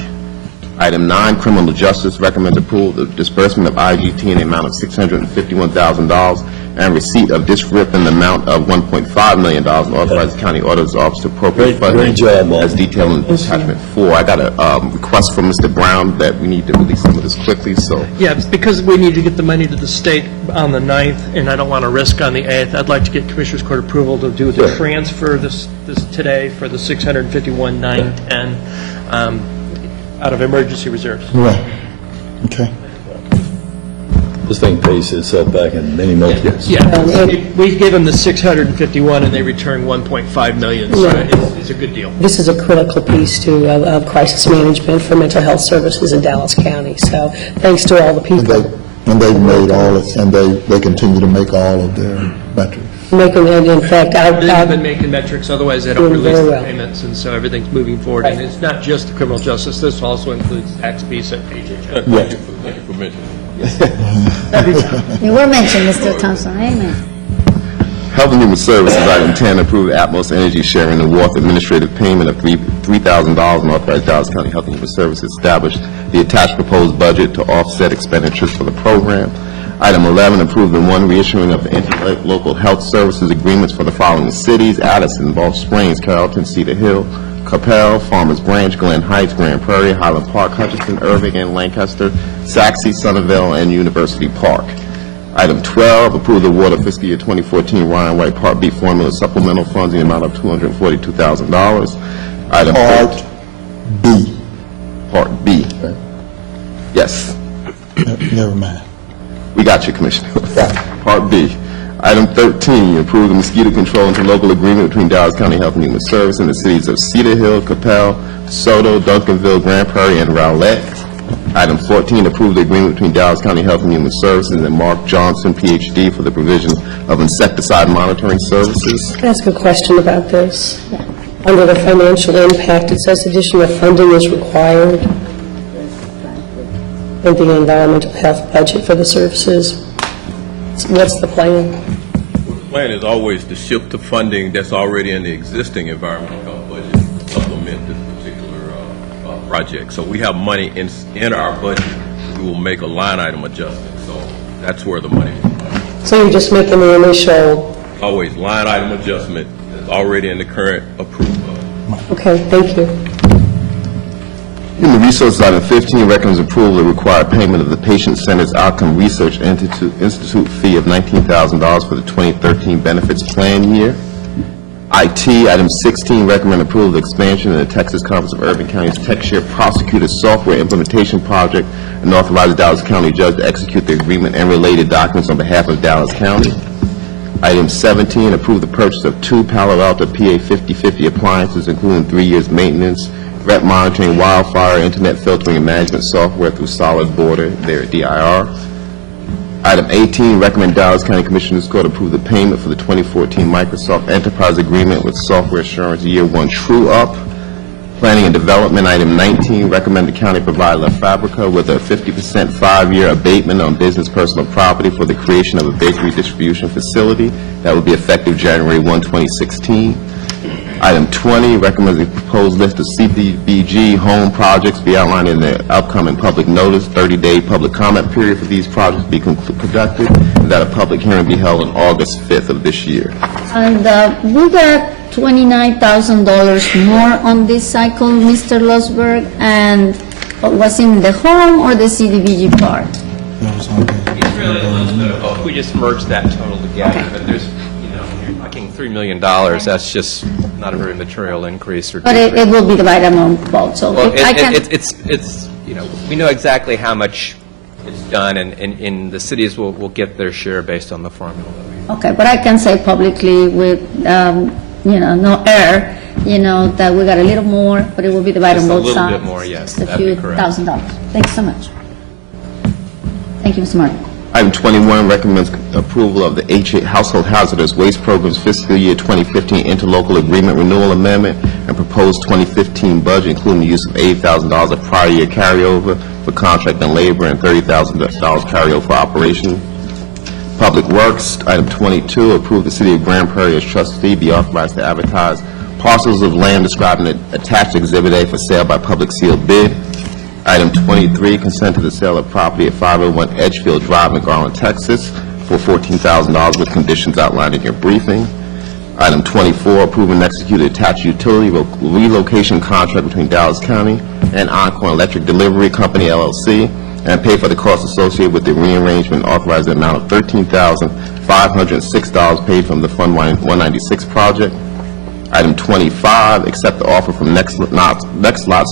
Item 9, Criminal Justice recommends approval of the disbursement of IGT in the amount of $651,000 and receipt of DISRIP in the amount of $1.5 million and authorize the County Auditor's Office to appropriate funding Great job, Bob. as detailed in attachment 4. I got a request from Mr. Brown that we need to release some of this quickly, so. Yeah, because we need to get the money to the state on the 9th, and I don't want to risk on the 8th. I'd like to get Commissioners Court approval to do the transfer this today for the $651,910 out of emergency reserves. Right. Okay. This thing pays itself back in many multiples. Yeah, we gave them the 651, and they returned 1.5 million, so it's a good deal. This is a critical piece of crisis management for mental health services in Dallas County. So thanks to all the people. And they've made they continue to make all of their metrics. In fact, They've been making metrics, otherwise they don't Doing release very the well. payments, and so everything's moving forward. And it's not just the criminal justice, this also includes tax piece at HHS. Thank you for mentioning. You were mentioned, Mr. Thompson, amen. Health and Human Services, item 10, approve Atmos Energy sharing the WARF administrative payment of $3,000 and authorize Dallas County Health and Human Services establish the attached proposed budget to offset expenditures for the program. Item 11, approve the reissuing of the interlocal health services agreements for the following cities: Addison, Gulf Springs, Carrollton, Cedar Hill, Capel, Farmers Branch, Glen Heights, Grand Prairie, Highland Park, Hutchinson, Irving, and Lancaster, Saxe, Sunnyvale, and University Park. Item 12, approve the award of fiscal year 2014 Ryan White Part B formula supplemental funds in the amount of $242,000. Item Part B. Part B. Yes. Never mind. We got you, Commissioner. Part B. Item 13, approve the mosquito control interlocal agreement between Dallas County Health and Human Services and the cities of Cedar Hill, Capel, DeSoto, Duncanville, Grand Prairie, and Rowlett. Item 14, approve the agreement between Dallas County Health and Human Services and Mark Johnson, Ph.D., for the provision of insecticide monitoring services. Can I ask a question about this? Under the financial impact, it says additional funding is required. in the environmental health budget for the services? What's the plan? The plan is always to shift the funding that's already in the existing environmental health budget to supplement this particular project. So we have money in our budget. We will make a line item adjustment. So that's where the money is. So you're just making the initial, Always line item adjustment that's already in the current approved budget. okay, thank you. Human Resources, item 15, recommends approval of required payment of the Patient Centers Outcome Research Institute fee of $19,000 for the 2013 benefits plan year. IT, item 16, recommend approval of expansion in the Texas Conference of Urban Counties TechShare Prosecutor Software Implementation Project and authorize the Dallas County Judge to execute the agreement and related documents on behalf of Dallas County. Item 17, approve the purchase of 2 Palo Alto PA 5050 appliances, including 3 years maintenance, threat monitoring, wildfire, internet filtering, and management software through Solid Border there at DIR. Item 18, recommend Dallas County Commissioners Court approve the payment for the 2014 Microsoft Enterprise Agreement with Software Assurance Year 1 true-up. Planning and Development, item 19, recommend the county provide La Fabrica with a 50% 5-year abatement on business personal property for the creation of a bakery distribution facility that will be effective January 1, 2016. Item 20, recommends the proposed list of CDBG home projects be outlined in the upcoming public notice. 30-day public comment period for these projects be conducted, and that a public hearing be held on August 5th of this year. And we got $29,000 more on this cycle, Mr. Losberg, and was in the home or the CDBG part? It's really a little bit of both. We just merged that total together, but there's, you're talking $3 million, that's just not a very material increase or But it will be divided among both, so Well, if I can... it's, we know exactly how much it's done, and the cities will get their share based on the formula. Okay, but I can say publicly with, no error, that we got a little more, but it will be divided on Just a both little sides. bit more, yes, Just a that'd be few correct. $1,000. Thank you so much. Thank you, Mr. Martin. Item 21, recommends approval of the Household Hazardous Waste Program's fiscal year 2015 interlocal agreement renewal amendment and proposed 2015 budget, including the use of $80,000 of prior year carryover for contract and labor and $30,000 carryover for operation. Public Works, item 22, approve the City of Grand Prairie as trustee be authorized to advertise parcels of land described in the attached Exhibit A for sale by public sealed bid. Item 23, consent to the sale of property at 501 Edgefield Drive, McGarland, Texas, for $14,000 with conditions outlined in your briefing. Item 24, approve and execute the attached utility relocation contract between Dallas County and Encore Electric Delivery Company, LLC, and pay for the costs associated with the rearrangement, authorize the amount of $13,506 paid from the Fund 196 project. Item 25, accept the offer from Next Lots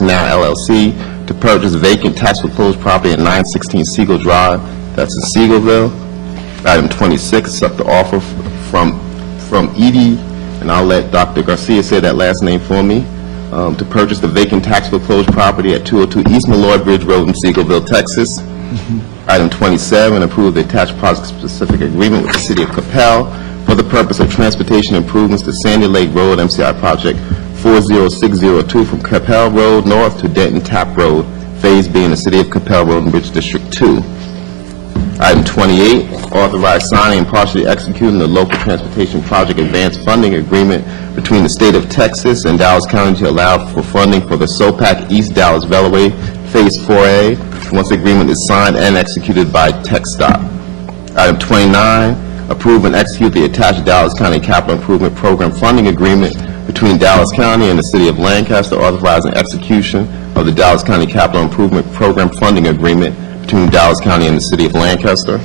Now, LLC, to purchase vacant tax foreclosed property at 916 Siegel Drive, that's in Siegelville. Item 26, accept the offer from Edie, and I'll let Dr. Garcia say that last name for me, to purchase the vacant tax foreclosed property at 202 East Malloy Bridge Road in Siegelville, Texas. Item 27, approve the attached project-specific agreement with the City of Capel for the purpose of transportation improvements to Sandy Lake Road, MCI Project 40602 from Capel Road north to Denton Tap Road, Phase B in the City of Capel Road and Bridge District 2. Item 28, authorize signing and partially executing the local transportation project advance funding agreement between the State of Texas and Dallas County to allow for funding for the SOPAC East Dallas Veloway Phase 4A, once the agreement is signed and executed by TxDOT. Item 29, approve and execute the attached Dallas County Capital Improvement Program funding agreement between Dallas County and the City of Lancaster, authorizing execution of the Dallas County Capital Improvement Program funding agreement between Dallas County and the City of Lancaster.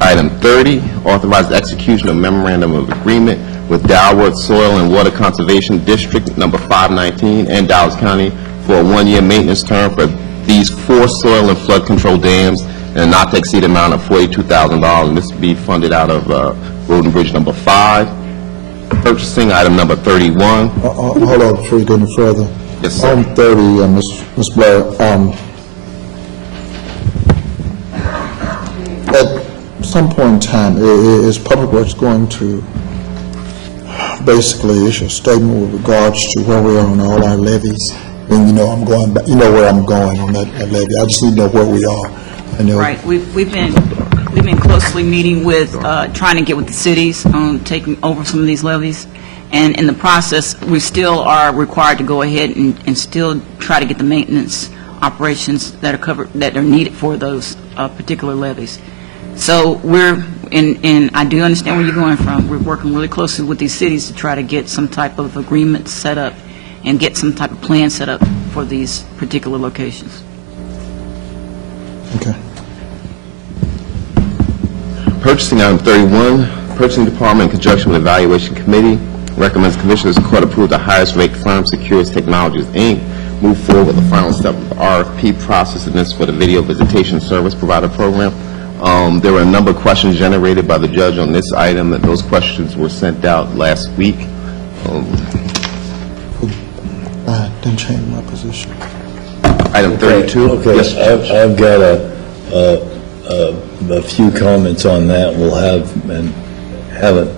Item 30, authorize the execution of memorandum of agreement with Dalworth Soil and Water Conservation District number 519 and Dallas County for a 1-year maintenance term for these 4 soil and flood control dams and a not to exceed amount of $42,000. And this will be funded out of Road and Bridge number 5. Purchasing, item number 31. Hold on before you go any further. Yes, sir. Item 30, Ms. Blair, at some point in time, is Public Works going to basically issue a statement with regards to where we are on all our levies then you know I'm going back, you know where I'm going on that levy. I just need to know where we are. I know. Right, we've been closely meeting with, trying to get with the cities on taking over some of these levies, and in the process, we still are required to go ahead and still try to get the maintenance operations that are covered, that are needed for those particular levies. So we're, and I do understand where you're going from, we're working really closely with these cities to try to get some type of agreement set up and get some type of plan set up for these particular locations. Okay. Purchasing item 31, Purchasing Department in conjunction with Evaluation Committee recommends Commissioners Court approve the highest rate firm Securus Technologies, Inc. move forward with the final step of the RFP process, and this for the video visitation service provider program. There were a number of questions generated by the judge on this item, and those questions were sent out last week. I didn't change my position. Item 32. Okay, Yes, Judge. I've got a few comments on that. We'll have, and haven't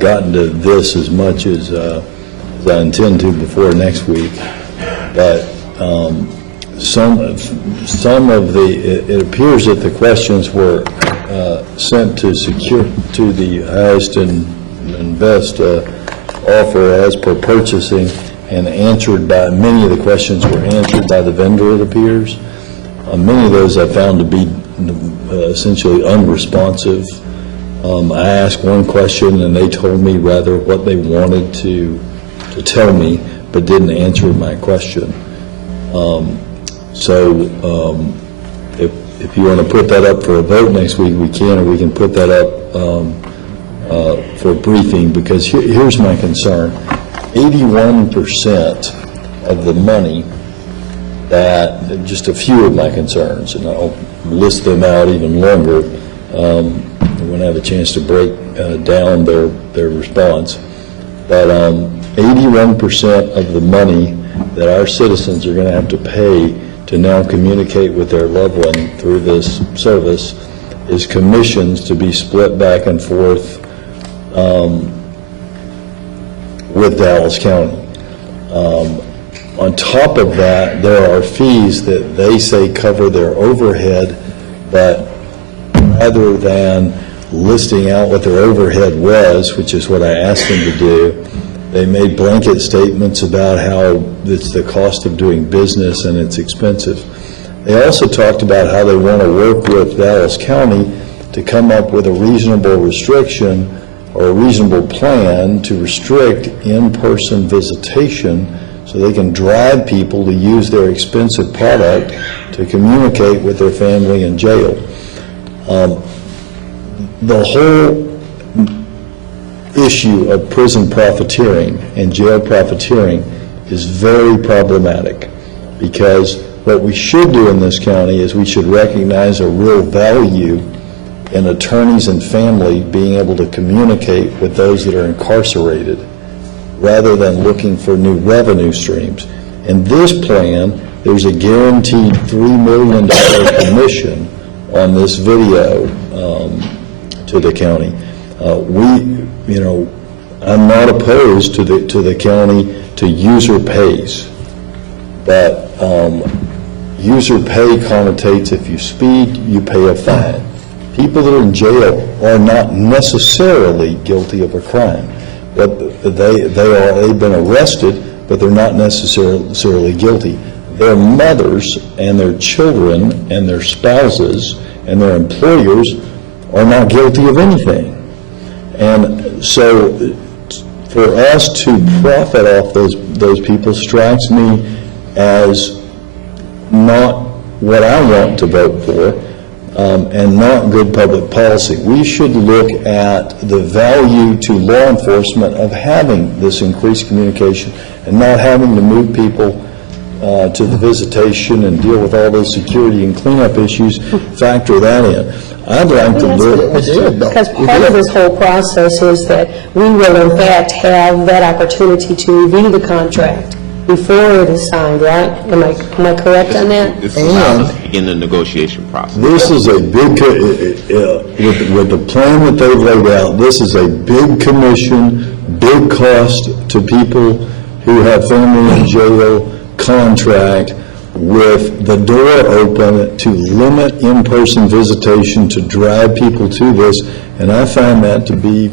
gotten to this as much as I intend to before next week, but some of the, it appears that the questions were sent to the highest and best offer as per purchasing, and answered by, many of the questions were answered by the vendor, it appears. Many of those I found to be essentially unresponsive. I asked one question and they told me rather what they wanted to tell me, but didn't answer my question. If you want to put that up for a vote next week, we can, or we can put that up for a briefing, because here's my concern. 81% of the money that, just a few of my concerns, and I'll list them out even longer when I have a chance to break down their response, but 81% of the money that our citizens are going to have to pay to now communicate with their loved one through this service is commissions to be split back and forth with Dallas County. On top of that, there are fees that they say cover their overhead, but rather than listing out what their overhead was, which is what I asked them to do, they made blanket statements about how it's the cost of doing business and it's expensive. They also talked about how they want to work with Dallas County to come up with a reasonable restriction or a reasonable plan to restrict in-person visitation so they can drive people to use their expensive product to communicate with their family in jail. The whole issue of prison profiteering and jail profiteering is very problematic, because what we should do in this county is we should recognize a real value in attorneys and family being able to communicate with those that are incarcerated rather than looking for new revenue streams. In this plan, there's a guaranteed $3 million commission on this video to the county. I'm not opposed to the county to user pays, but user pay connotates if you speed, you pay a fine. People that are in jail are not necessarily guilty of a crime, but they've been arrested, but they're not necessarily guilty. Their mothers and their children and their spouses and their employers are not guilty of anything. And so for us to profit off those people strikes me as not what I want to vote for, and not good public policy. We should look at the value to law enforcement of having this increased communication and not having to move people to the visitation and deal with all those security and cleanup issues, factor that in. I'd like to look... Because part of this whole process is that we will in fact have that opportunity to review the contract before it is signed, right? Am I correct on that? This allows us to begin the negotiation process. This is a big, with the plan that they've laid out, this is a big commission, big cost to people who have family in jail, contract with the door open to limit in-person visitation, to drive people to this, and I find that to be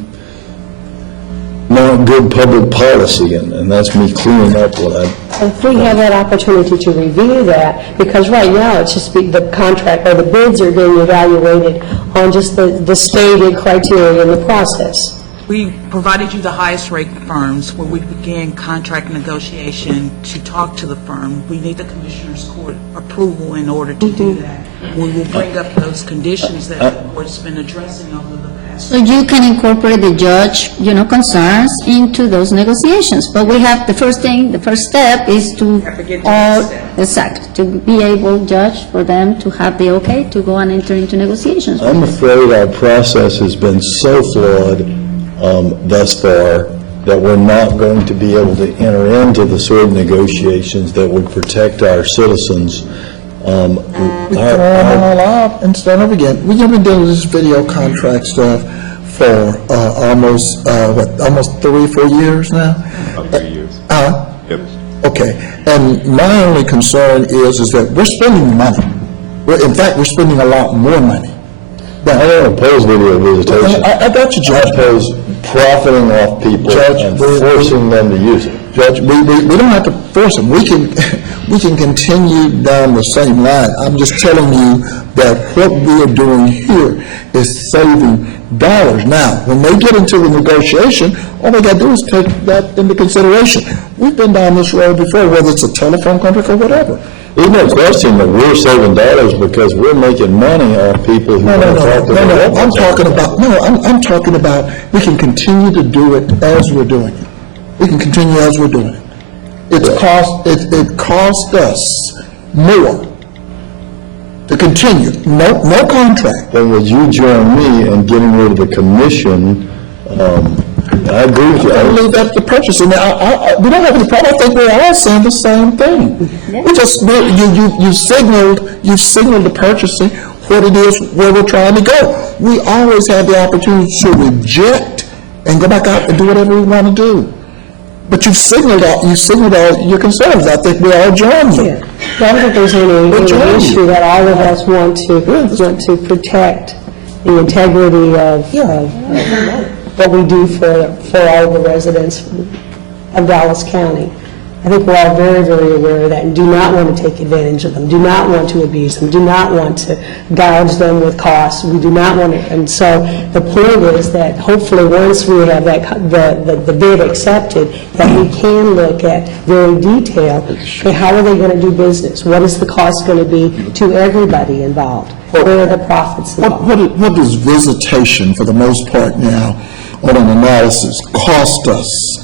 not good public policy, and that's me cleaning up what I... If we have that opportunity to review that, because right now, it's just the contract, or the bids are being evaluated on just the stated criteria in the process. We provided you the highest rate firms where we began contract negotiation to talk to the firm. We need the Commissioners Court approval in order to do that. We will bring up those conditions that the Court's been addressing over the past. So you can incorporate the judge, concerns into those negotiations. But we have, the first step is to Have to get to that step. exact, to be able, judge, for them to have the okay to go and enter into negotiations. I'm afraid our process has been so flawed thus far that we're not going to be able to enter into the sort of negotiations that would protect our citizens. We throw them all out and start over again. We have been doing this video contract stuff for almost 3-4 years now. About 3 years. Yep. Okay, and my only concern is that we're spending money. In fact, we're spending a lot more money. I don't oppose video visitation. I got you, Judge. I oppose profiting off people and forcing them to use it. Judge, we don't have to force them. We can continue down the same line. I'm just telling you that what we are doing here is saving dollars. Now, when they get into the negotiation, all they got to do is take that into consideration. We've been down this road before, whether it's a telephone contract or whatever. There's no question that we're saving dollars because we're making money off people who No, want to talk to them. I'm talking about we can continue to do it as we're doing it. We can continue as we're doing it. It cost us more to continue. No contract. Then would you join me in getting rid of the commission? I agree with you. I believe that's the purpose, and we don't have any problem. I think we're all saying the same thing. We just, you've signaled the purchasing, what it is, where we're trying to go. We always have the opportunity to reject and go back out and do whatever we want to do. But you've signaled all your concerns. I think we all join you. I don't think there's any issue that all of us want to protect the integrity of what we do for all the residents of Dallas County. I think we're all very, very aware of that and do not want to take advantage of them, do not want to abuse them, do not want to gouge them with costs. We do not want to, and so the point is that hopefully once we have that the bid accepted, that we can look at very detailed, okay, how are they going to do business? What is the cost going to be to everybody involved? Where are the profits involved? What does visitation, for the most part now, on an analysis, cost us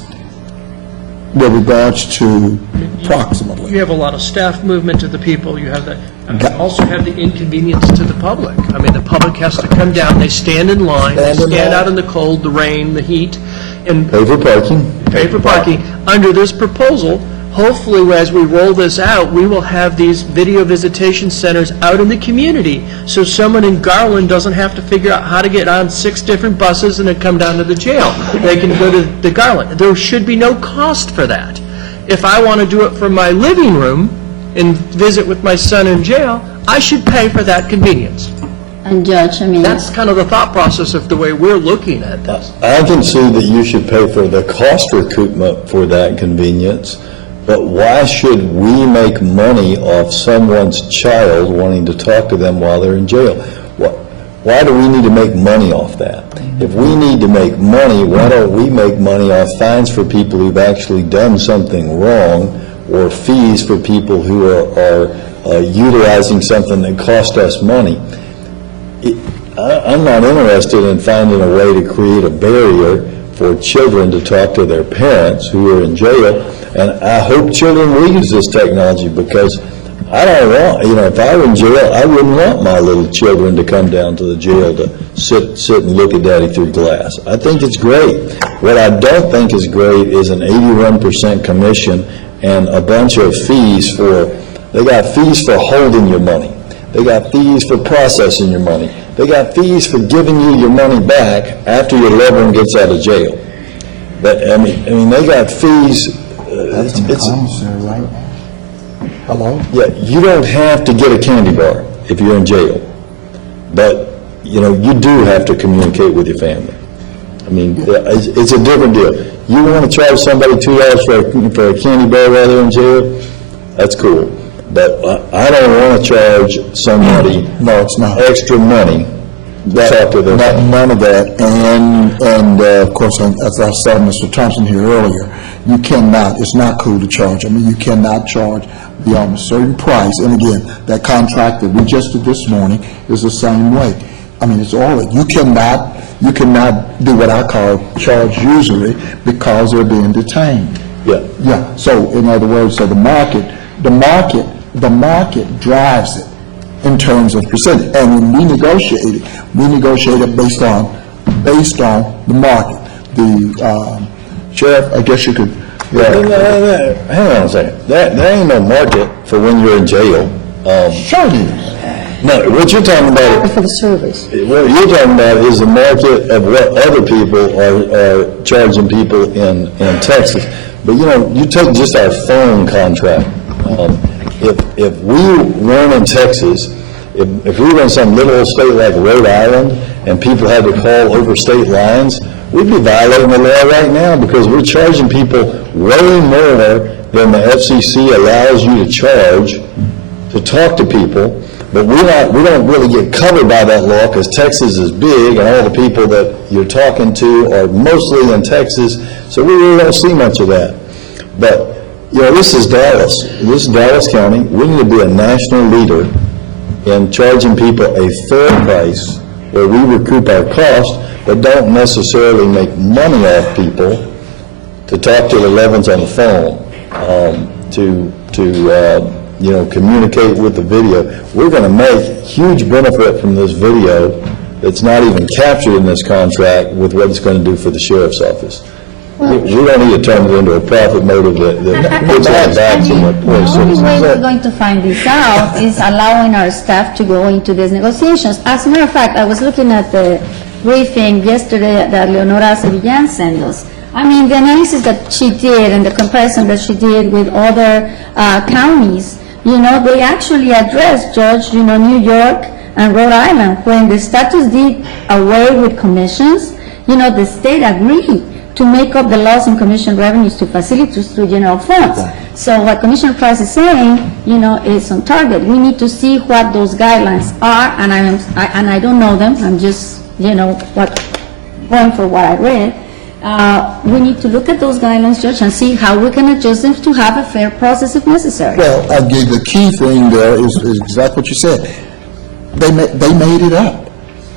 with regards to approximately? You have a lot of staff movement to the people, you have you also have the inconvenience to the public. I mean, the public has to come down, they stand in line, they stand out in the cold, the rain, the heat, and Pay for parking. pay for parking. Under this proposal, hopefully, as we roll this out, we will have these video visitation centers out in the community, so someone in Garland doesn't have to figure out how to get on 6 different buses and then come down to the jail. They can go to the Garland. There should be no cost for that. If I want to do it from my living room and visit with my son in jail, I should pay for that convenience. And Judge, I mean... That's kind of the thought process of the way we're looking at this. I can see that you should pay for the cost recoupment for that convenience, but why should we make money off someone's child wanting to talk to them while they're in jail? Why do we need to make money off that? If we need to make money, why don't we make money off fines for people who've actually done something wrong, or fees for people who are utilizing something that cost us money? I'm not interested in finding a way to create a barrier for children to talk to their parents who are in jail, and I hope children will use this technology, because I don't want, if I were in jail, I wouldn't want my little children to come down to the jail to sit and look at daddy through glass. I think it's great. What I don't think is great is an 81% commission and a bunch of fees they got fees for holding your money. They got fees for processing your money. They got fees for giving you your money back after your loved one gets out of jail. But, I mean, they got fees. Hello? Yeah, you don't have to get a candy bar if you're in jail, but, you know, you do have to communicate with your family. I mean, it's a different deal. You want to charge somebody $2 for a candy bar while they're in jail, that's cool. But I don't want to charge somebody No, it's not. extra money to talk to their family. None of that, and of course, as I said, Mr. Thompson here earlier, you cannot, it's not cool to charge. I mean, you cannot charge beyond a certain price, and again, that contract that we just did this morning is the same way. I mean, it's all, you cannot do what I call charge usury because they're being detained. Yeah. Yeah, so in other words, so the market drives it in terms of percentage. And when we negotiate it based on the market. The sheriff, I guess you could, No, hang on a second. There ain't no market for when you're in jail. Sure it is. No, what you're talking about, For the service. what you're talking about is the market of what other people are charging people in Texas. But, you know, you take just our phone contract. If we weren't in Texas, if we were in some little old state like Rhode Island and people had to call over state lines, we'd be violating the law right now because we're charging people way more than the FCC allows you to charge to talk to people. But we don't really get covered by that law because Texas is big and all the people that you're talking to are mostly in Texas, so we really don't see much of that. But, you know, this is Dallas. This is Dallas County. We need to be a national leader in charging people a fair price where we recoup our cost, but don't necessarily make money off people to talk to the loved ones on the phone, you know, communicate with the video. We're going to make huge benefit from this video that's not even captured in this contract with what it's going to do for the sheriff's office. We don't need to turn it into a profit motive that puts our backs in the poor The only way we're citizens. going to find this out is allowing our staff to go into these negotiations. As a matter of fact, I was looking at the briefing yesterday that Leonora Sevillan sent us. I mean, the analysis that she did and the comparison that she did with other counties, you know, they actually addressed, Judge, you know, New York and Rhode Island. When the status did away with commissions, you know, the state agreed to make up the loss in commission revenues to facilities through general funds. So what Commissioner Price is saying, you know, is on target. We need to see what those guidelines are, and I don't know them. I'm just, you know, going for what I read. We need to look at those guidelines, Judge, and see how we can adjust them to have a fair process if necessary. Well, I give the key thing there is exactly what you said. They made it up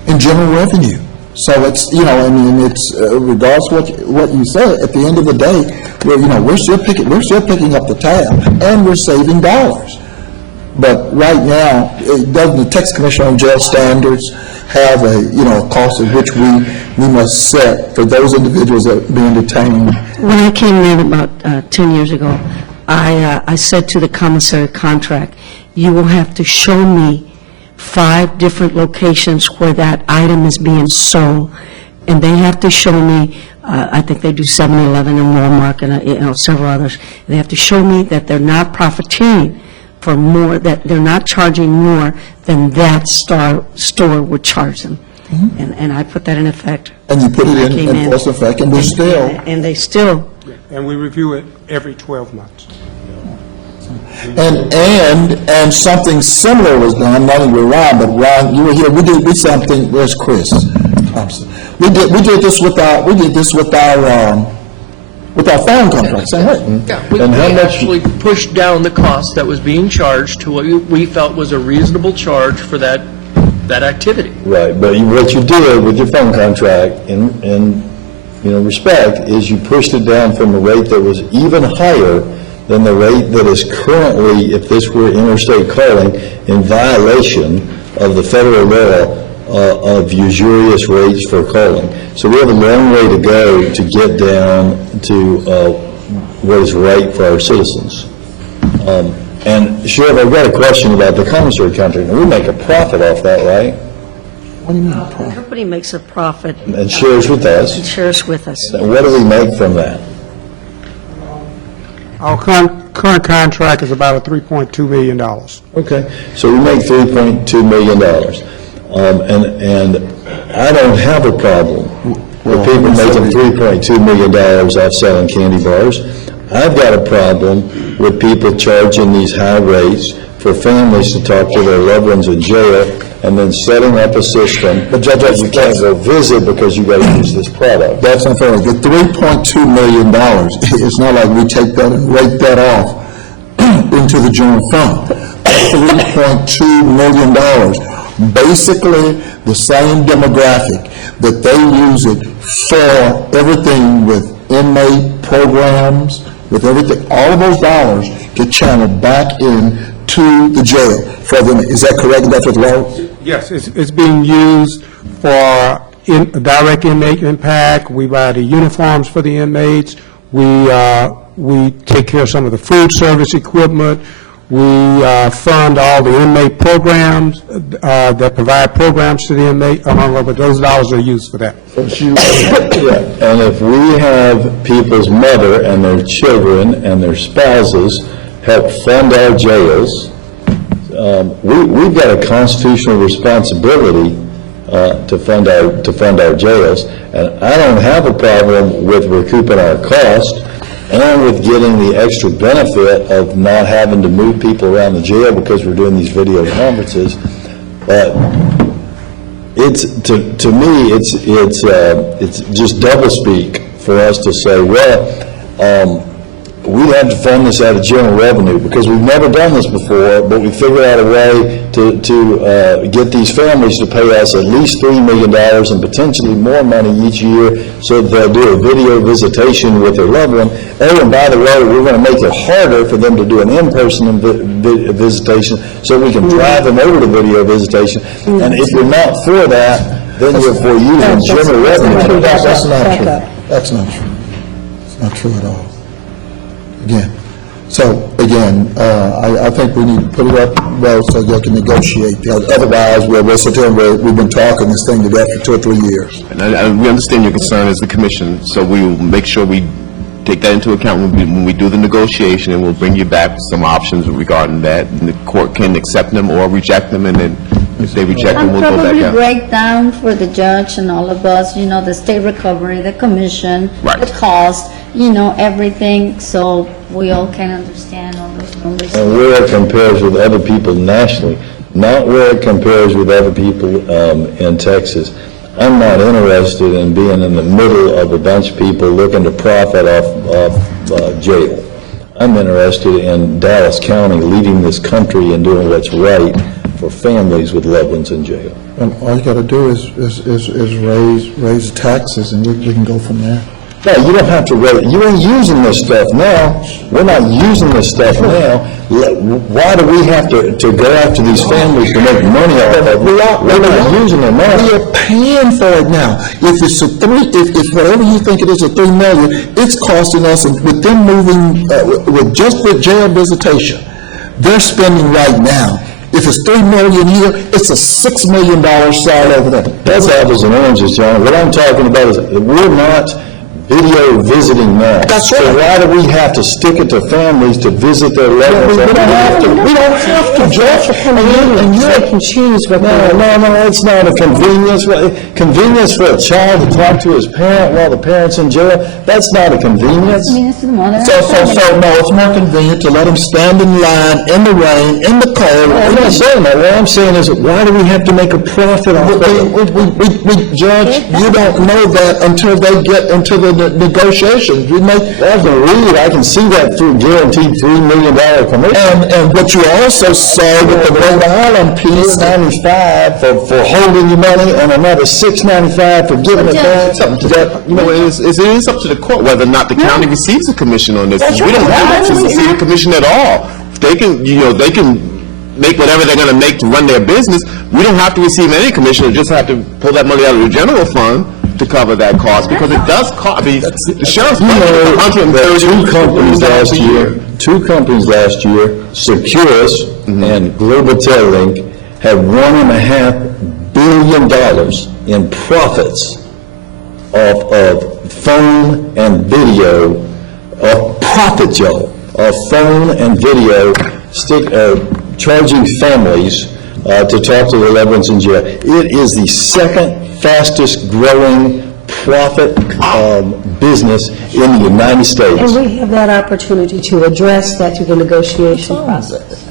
in general revenue. So it's, you know, I mean, it's regardless of what you say, at the end of the day, we're still picking up the tab and we're saving dollars. But right now, doesn't the Texas Commission on Jail Standards have a cost at which we must set for those individuals that are being detained? When I came in about 10 years ago, I said to the commissary contract, you will have to show me 5 different locations where that item is being sold, and they have to show me, I think they do 7-Eleven and Walmart and several others, they have to show me that they're not profiteering for more, that they're not charging more than that store would charge them. And I put that in effect. And you put it came in force effect, and we're still. And they still. And we review it every 12 months. And something similar was done, not only with Ron, but Ron, you were here, we did something, where's Chris Thompson? We did this with our phone contract, same way. Yeah, we actually pushed down the cost that was being charged to what we felt was a reasonable charge for that activity. Right, but what you did with your phone contract, in respect, is you pushed it down from a rate that was even higher than the rate that is currently, if this were interstate calling, in violation of the federal law of usurious rates for calling. So we have a long way to go to get down to what is right for our citizens. And Sheriff, I've got a question about the commissary contract. Now, we make a profit off that, right? What do you mean, The company makes a profit. And shares with us. Shares with us. What do we make from that? Our current contract is about a $3.2 million. Okay, so we make $3.2 million. And I don't have a problem with people making $3.2 million off selling candy bars. I've got a problem with people charging these high rates for families to talk to their loved ones in jail and then setting up a system that you can't go visit because you got to use this product. That's not fair. The $3.2 million, it's not like we take that and rake that off into the general fund. $3.2 million, basically the same demographic that they use it for everything with inmate programs, with everything. All of those dollars get channeled back into the jail for them. Is that correct? That's what law? Yes, it's being used for direct inmate impact. We buy the uniforms for the inmates. We take care of some of the food service equipment. We fund all the inmate programs that provide programs to the inmate, among other, those dollars are used for that. And if we have people's mother and their children and their spouses help fund our jails, we've got a constitutional responsibility to fund our jails, and I don't have a problem with recouping our cost and with getting the extra benefit of not having to move people around the jail because we're doing these video conferences. But it's to me it's just doublespeak for us to say, well, we have to fund this out of general revenue because we've never done this before, but we figured out a way to get these families to pay us at least $3 million and potentially more money each year so that they'll do a video visitation with their loved one. Oh, and by the way, we're going to make it harder for them to do an in-person visitation so we can drive them over to video visitation. And if you're not for that, then you're for using general revenue. That's not true. That's not true. It's not true at all. Again, I think we need to put it up well so y'all can negotiate. Otherwise, we'll sit there and we've been talking this thing to death for 2 or 3 years. And we understand your concern as the commission, so we will make sure we take that into account when we do the negotiation, and we'll bring you back with some options regarding that. And the court can accept them or reject them, and then if they reject them, we'll go back I'll out. probably break down for the judge and all of us, the state recovery, the commission, Right. the cost, everything, so we all can understand all those numbers. And where it compares with other people nationally, not where it compares with other people in Texas. I'm not interested in being in the middle of a bunch of people looking to profit off jail. I'm interested in Dallas County leading this country and doing what's right for families with loved ones in jail. And all you got to do is raise taxes, and we can go from there. No, you don't have to raise, you ain't using this stuff now. We're not using this stuff now. Why do we have to go after these families to make money off of it? We're not using it now. We are paying for it now. If it's if whatever you think it is, a $3 million, it's costing us, with them moving, with jail visitation, they're spending right now. If it's $3 million here, it's a $6 million side over there. That's apples and oranges, John. What I'm talking about is we're not video visiting now. That's So right. why do we have to stick it to families to visit their loved ones? We don't have to, Jeff. And you can choose what No, it's not a convenience. Convenience for a child to talk to his parent while the parent's in jail, that's not a convenience. Means to the mother. So, no, it's more convenient to let them stand in line, in the rain, in the cold. I'm not saying that. What I'm saying is, why do we have to make a profit off of it? Judge, you don't know that until they get into the negotiations. I can read, I can see that through guaranteed $3 million commercial. And what you also saw with the Rhode Island piece, $4.95 for holding your money and another $6.95 for giving it back. It is up to the court whether or not the county receives a commission on this. We don't have to receive a commission at all. They can, they can make whatever they're going to make to run their business. We don't have to receive any commission. We just have to pull that money out of the general fund to cover that cost, because it does cost. The sheriff's budget is $130 Two companies last year, Securus and Global Telelink, had $1.5 billion in profits off of phone and video of profit, y'all. phone and video charging families to talk to their loved ones in jail. It is the second fastest growing profit business in the United States. And we have that opportunity to address that through the negotiation process.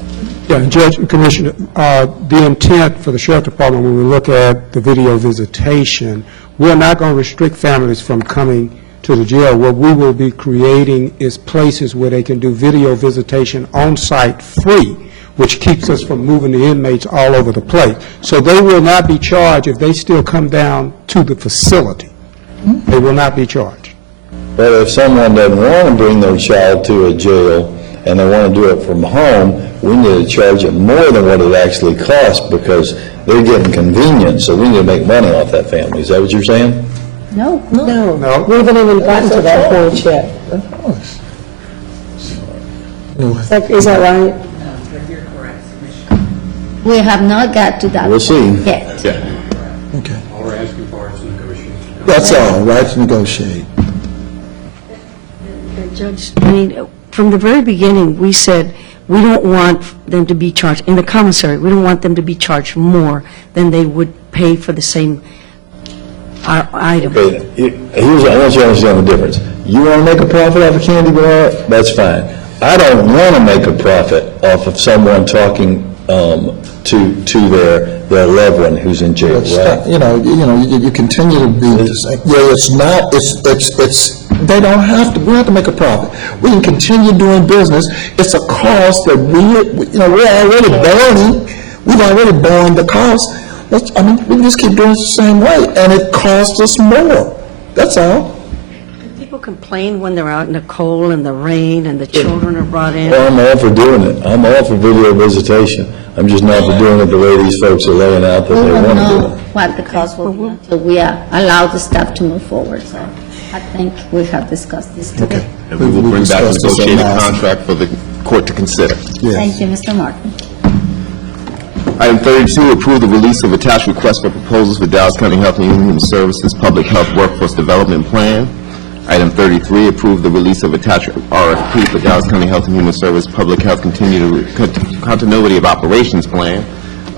Yeah, and Judge and Commissioner, the intent for the Sheriff Department, when we look at the video visitation, we're not going to restrict families from coming to the jail. What we will be creating is places where they can do video visitation on-site free, which keeps us from moving the inmates all over the place. So they will not be charged if they still come down to the facility. They will not be charged. But if someone doesn't want to bring their child to a jail and they want to do it from home, we need to charge them more than what it actually costs because they're getting convenience, so we need to make money off that family. Is that what you're saying? No. No, we haven't even gotten to that point yet. Is that right? We have not got to that We'll see. yet. Okay. All we're asking for is negotiation. That's all, right, to negotiate. Judge, I mean, from the very beginning, we said we don't want them to be charged, in the commissary, we don't want them to be charged more than they would pay for the same item. Okay, here's, I want you to understand the difference. You want to make a profit off a candy bar? That's fine. I don't want to make a profit off of someone talking to their loved one who's in jail, right? You continue to be, it's not, it's, they don't have to, we have to make a profit. We can continue doing business. It's a cost that we've already borne the cost. We can just keep doing it the same way, and it costs us more. That's all. People complain when they're out in the cold and the rain and the children are brought in. Well, I'm all for doing it. I'm all for video visitation. I'm just not for doing it the way these folks are laying out that We they will want to do know it. what the cost will be until we allow the staff to move forward. So I think we have discussed this today. And we will bring back a discussed this negotiated last- contract for the court to consider. Thank you, Mr. Martin. Item 32, approve the release of attached requests for proposals for Dallas County Health and Human Services Public Health Workforce Development Plan. Item 33, approve the release of attached RFP for Dallas County Health and Human Service Public Health Continuity of Operations Plan.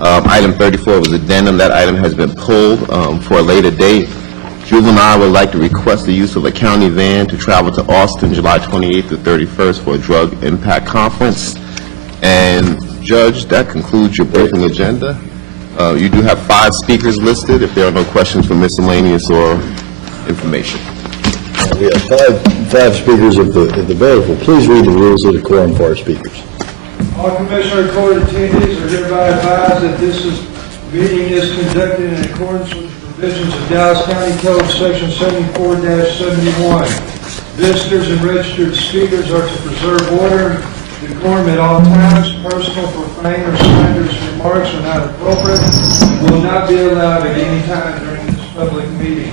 Item 34 was addendum. That item has been pulled for a later date. Juvenile would like to request the use of a county van to travel to Austin July 28th to 31st for a drug impact conference. And Judge, that concludes your briefing agenda. You do have 5 speakers listed if there are no questions for miscellaneous or information. We have five speakers of the available. Please read the rules of the quorum for our speakers. All Commissioner Court attendees are hereby advised that this meeting is conducted in accordance with the provisions of Dallas County Code Section 74-71. Visitors and registered speakers are to preserve order, decorum at all times. Personal, profane, or slanderous remarks are not appropriate and will not be allowed at any time during this public meeting.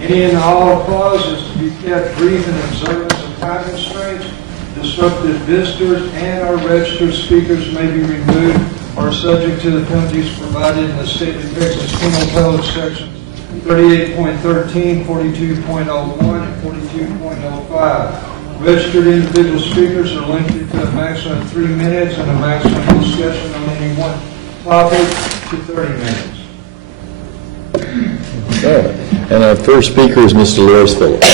Any and all applause is to be kept brief in observance of time constraints. Disruptive visitors and our registered speakers may be removed or subject to the penalties provided in the State of Texas Penal Code Sections 38.13, 42.01, and 42.05. Registered individual speakers are limited to a maximum of 3 minutes and a maximum discussion on any one topic to 30 minutes. All right. And our first speaker is Ms. Dolores Phillips.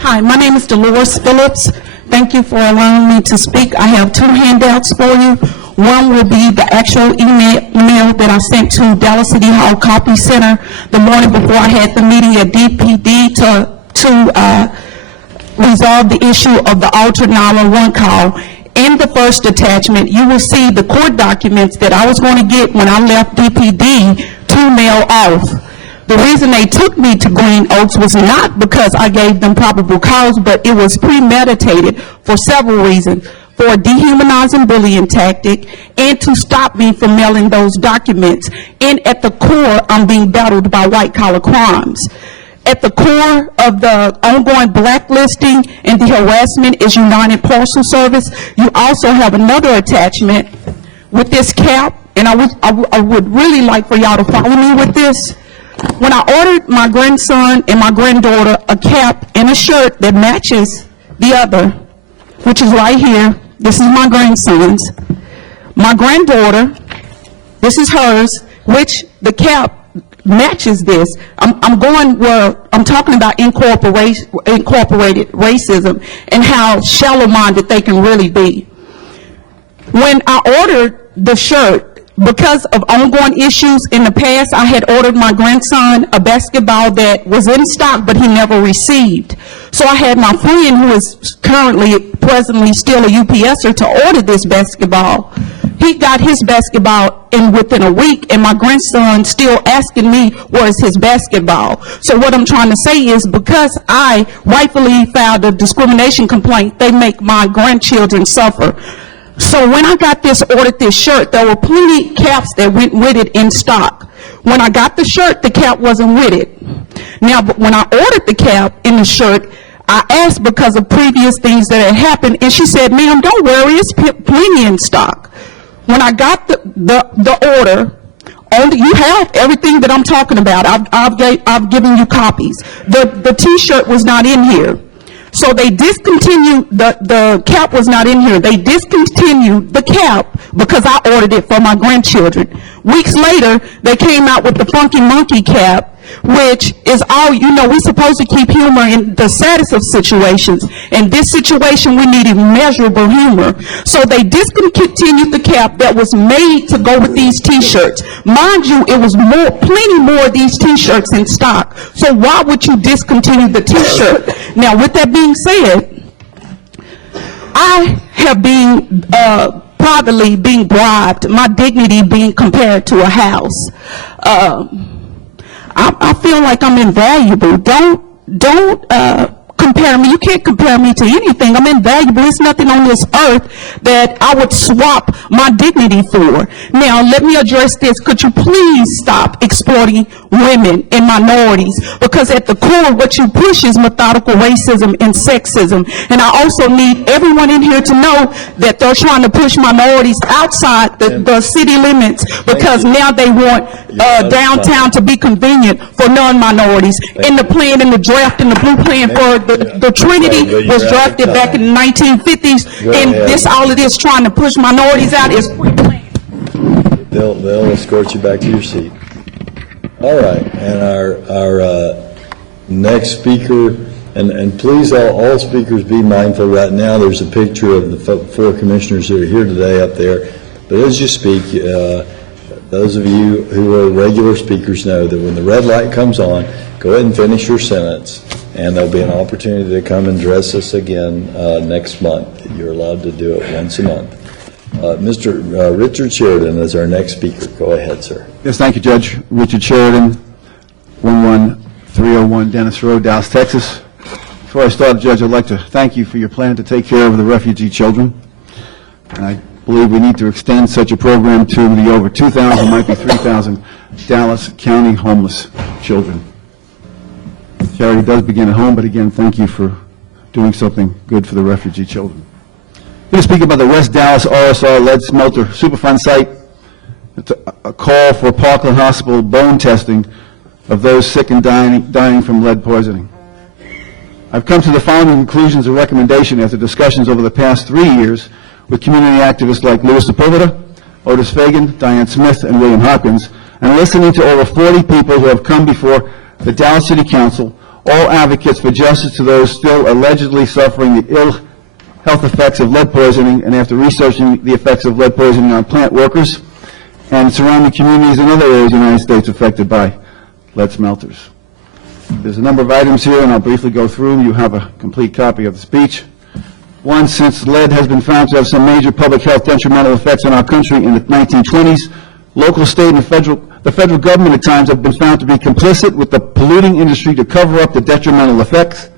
Hi, my name is Dolores Phillips. Thank you for allowing me to speak. I have 2 handouts for you. One will be the actual email that I sent to Dallas City Hall Copy Center the morning before I had the meeting at DPD to resolve the issue of the altered 911 call. In the first attachment, you will see the court documents that I was going to get when I left DPD to mail off. The reason they took me to Green Oaks was not because I gave them probable cause, but it was premeditated for several reasons. For a dehumanizing bullying tactic and to stop me from mailing those documents. And at the core, I'm being battled by white-collar crimes. At the core of the ongoing blacklisting and the harassment is United Parcel Service. You also have another attachment with this cap, and I would really like for y'all to follow me with this. When I ordered my grandson and my granddaughter a cap and a shirt that matches the other, which is right here. This is my grandson's. My granddaughter, this is hers, which the cap matches this. I'm going where I'm talking about incorporated racism and how shallow-minded they can really be. When I ordered the shirt, because of ongoing issues in the past, I had ordered my grandson a basketball that was in stock, but he never received. So I had my friend, who is presently still a UPSer, to order this basketball. He got his basketball in within a week, and my grandson still asking me, where's his basketball? So what I'm trying to say is, because I rightfully filed a discrimination complaint, they make my grandchildren suffer. So when I ordered this shirt, there were plenty caps that went with it in stock. When I got the shirt, the cap wasn't with it. Now, but when I ordered the cap in the shirt, I asked because of previous things that had happened, and she said, ma'am, don't worry, it's plenty in stock. When I got the order, you have everything that I'm talking about. I've given you copies. The T-shirt was not in here. So they discontinued, the cap was not in here. They discontinued the cap because I ordered it for my grandchildren. Weeks later, they came out with the Funky Monkey cap, which is all, we're supposed to keep humor in the saddest of situations. In this situation, we needed measurable humor. So they discontinued the cap that was made to go with these T-shirts. Mind you, it was plenty more of these T-shirts in stock. So why would you discontinue the T-shirt? Now, with that being said, I have been privately being bribed, my dignity being compared to a house. I feel like I'm invaluable. Don't compare me. You can't compare me to anything. I'm invaluable. There's nothing on this earth that I would swap my dignity for. Now, let me address this. Could you please stop exploiting women and minorities? Because at the core, what you push is methodical racism and sexism. And I also need everyone in here to know that they're trying to push minorities outside the city limits, because now they want downtown to be convenient for non-minorities. In the plan, in the draft, in the blue plan for the Trinity was drafted back in the 1950s, and all of this trying to push minorities out is pre-planned. They'll escort you back to your seat. All right, and our next speaker, and please, all speakers be mindful, right now there's a picture of the four commissioners who are here today up there, but as you speak, those of you who are regular speakers know that when the red light comes on, go ahead and finish your sentence, and there'll be an opportunity to come and address us again next month. You're allowed to do it once a month. Mr. Richard Sheridan is our next speaker. Go ahead, sir. Yes, thank you, Judge. Richard Sheridan, 11301 Dennis Road, Dallas, Texas. Before I start, Judge, I'd like to thank you for your plan to take care of the refugee children. And I believe we need to extend such a program to the over 2,000, might be 3,000 Dallas County homeless children. Charity does begin at home, but again, thank you for doing something good for the refugee children. I'm going to speak about the West Dallas RSR lead smelter Superfund site. It's a call for Parkland Hospital bone testing of those sick and dying from lead poisoning. I've come to the following conclusions and recommendation after discussions over the past 3 years with community activists like Louis Sepulveda, Otis Fagan, Diane Smith, and William Hopkins, and listening to over 40 people who have come before the Dallas City Council, all advocates for justice to those still allegedly suffering the ill health effects of lead poisoning, and after researching the effects of lead poisoning on plant workers and surrounding communities in other areas of the United States affected by lead smelters. There's a number of items here, and I'll briefly go through them. You have a complete copy of the speech. One, since lead has been found to have some major public health detrimental effects on our country in the 1920s, local, state, and the federal government at times have been found to be complicit with the polluting industry to cover up the detrimental effects,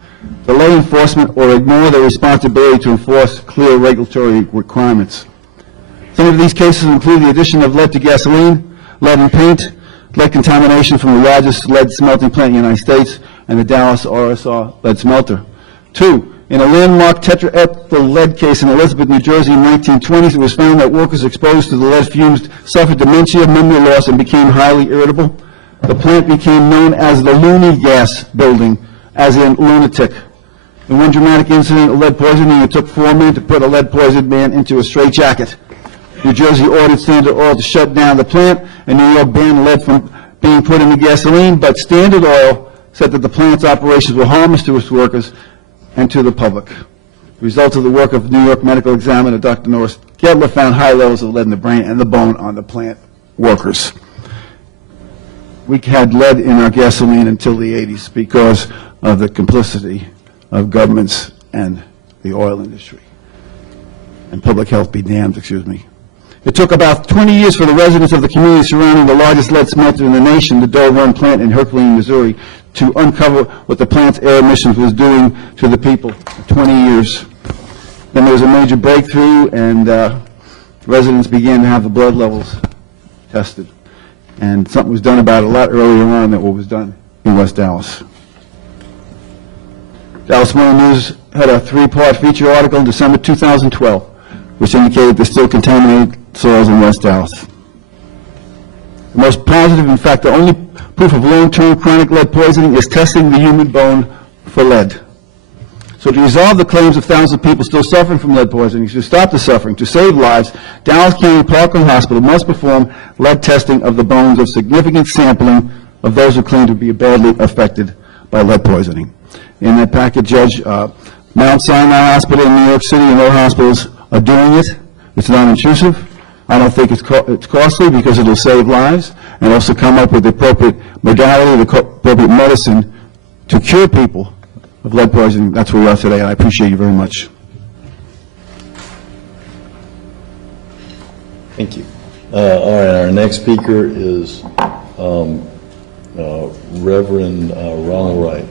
delay enforcement, or ignore their responsibility to enforce clear regulatory requirements. Some of these cases include the addition of lead to gasoline, lead in paint, lead contamination from the largest lead smelting plant in the United States, and the Dallas RSR lead smelter. Two, in a landmark tetraethyl lead case in Elizabeth, New Jersey in the 1920s, it was found that workers exposed to the lead fumes suffered dementia, memory loss, and became highly irritable. The plant became known as the Looney Gas Building, as in lunatic. In one dramatic incident of lead poisoning, it took 4 minutes to put a lead-poisoned man into a straitjacket. New Jersey ordered Standard Oil to shut down the plant, and New York banned lead from being put into gasoline, but Standard Oil said that the plant's operations were harmless to its workers and to the public. The result of the work of New York medical examiner Dr. Norris Gedler found high levels of lead in the brain and the bone on the plant workers. We had lead in our gasoline until the 80s because of the complicity of governments and the oil industry. And public health be damned, excuse me. It took about 20 years for the residents of the community surrounding the largest lead smelter in the nation, the Doe Run plant in Herculean, Missouri, to uncover what the plant's air emissions was doing to the people. 20 years. Then there was a major breakthrough, and residents began to have the blood levels tested. And something was done about it a lot earlier on than what was done in West Dallas. Dallas Morning News had a 3-part feature article in December 2012, which indicated there's still contaminated soils in West Dallas. The most positive, in fact, the only proof of long-term chronic lead poisoning is testing the human bone for lead. So to resolve the claims of thousands of people still suffering from lead poisoning, to stop the suffering, to save lives, Dallas County Parkland Hospital must perform lead testing of the bones of significant sampling of those who claim to be badly affected by lead poisoning. In that packet, Judge, Mount Sinai Hospital in New York City and other hospitals are doing it. It's not intrusive. I don't think it's costly because it'll save lives and also come up with the appropriate modality, the appropriate medicine to cure people of lead poisoning. That's where we are today, and I appreciate you very much. Thank you. All right, our next speaker is Reverend Ronald Wright.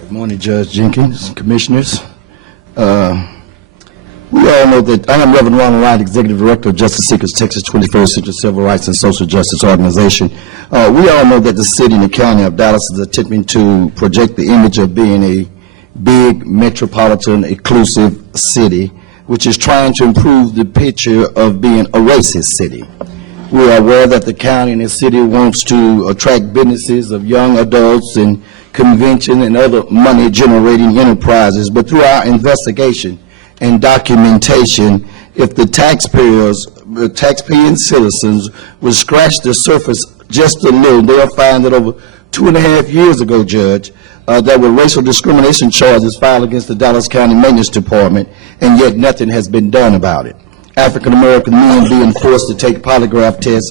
Good morning, Judge Jenkins, Commissioners. We all know that I am Reverend Ronald Wright, Executive Director of Justice Seekers Texas 21st Century Civil Rights and Social Justice Organization. We all know that the city and the county of Dallas is attempting to project the image of being a big, metropolitan, inclusive city, which is trying to improve the picture of being a racist city. We are aware that the county and the city wants to attract businesses of young adults and convention and other money-generating enterprises, but through our investigation and documentation, if the taxpaying citizens would scratch the surface just a little, they'll find that over 2.5 years ago, Judge, there were racial discrimination charges filed against the Dallas County Maintenance Department, and yet nothing has been done about it. African-American men being forced to take polygraph tests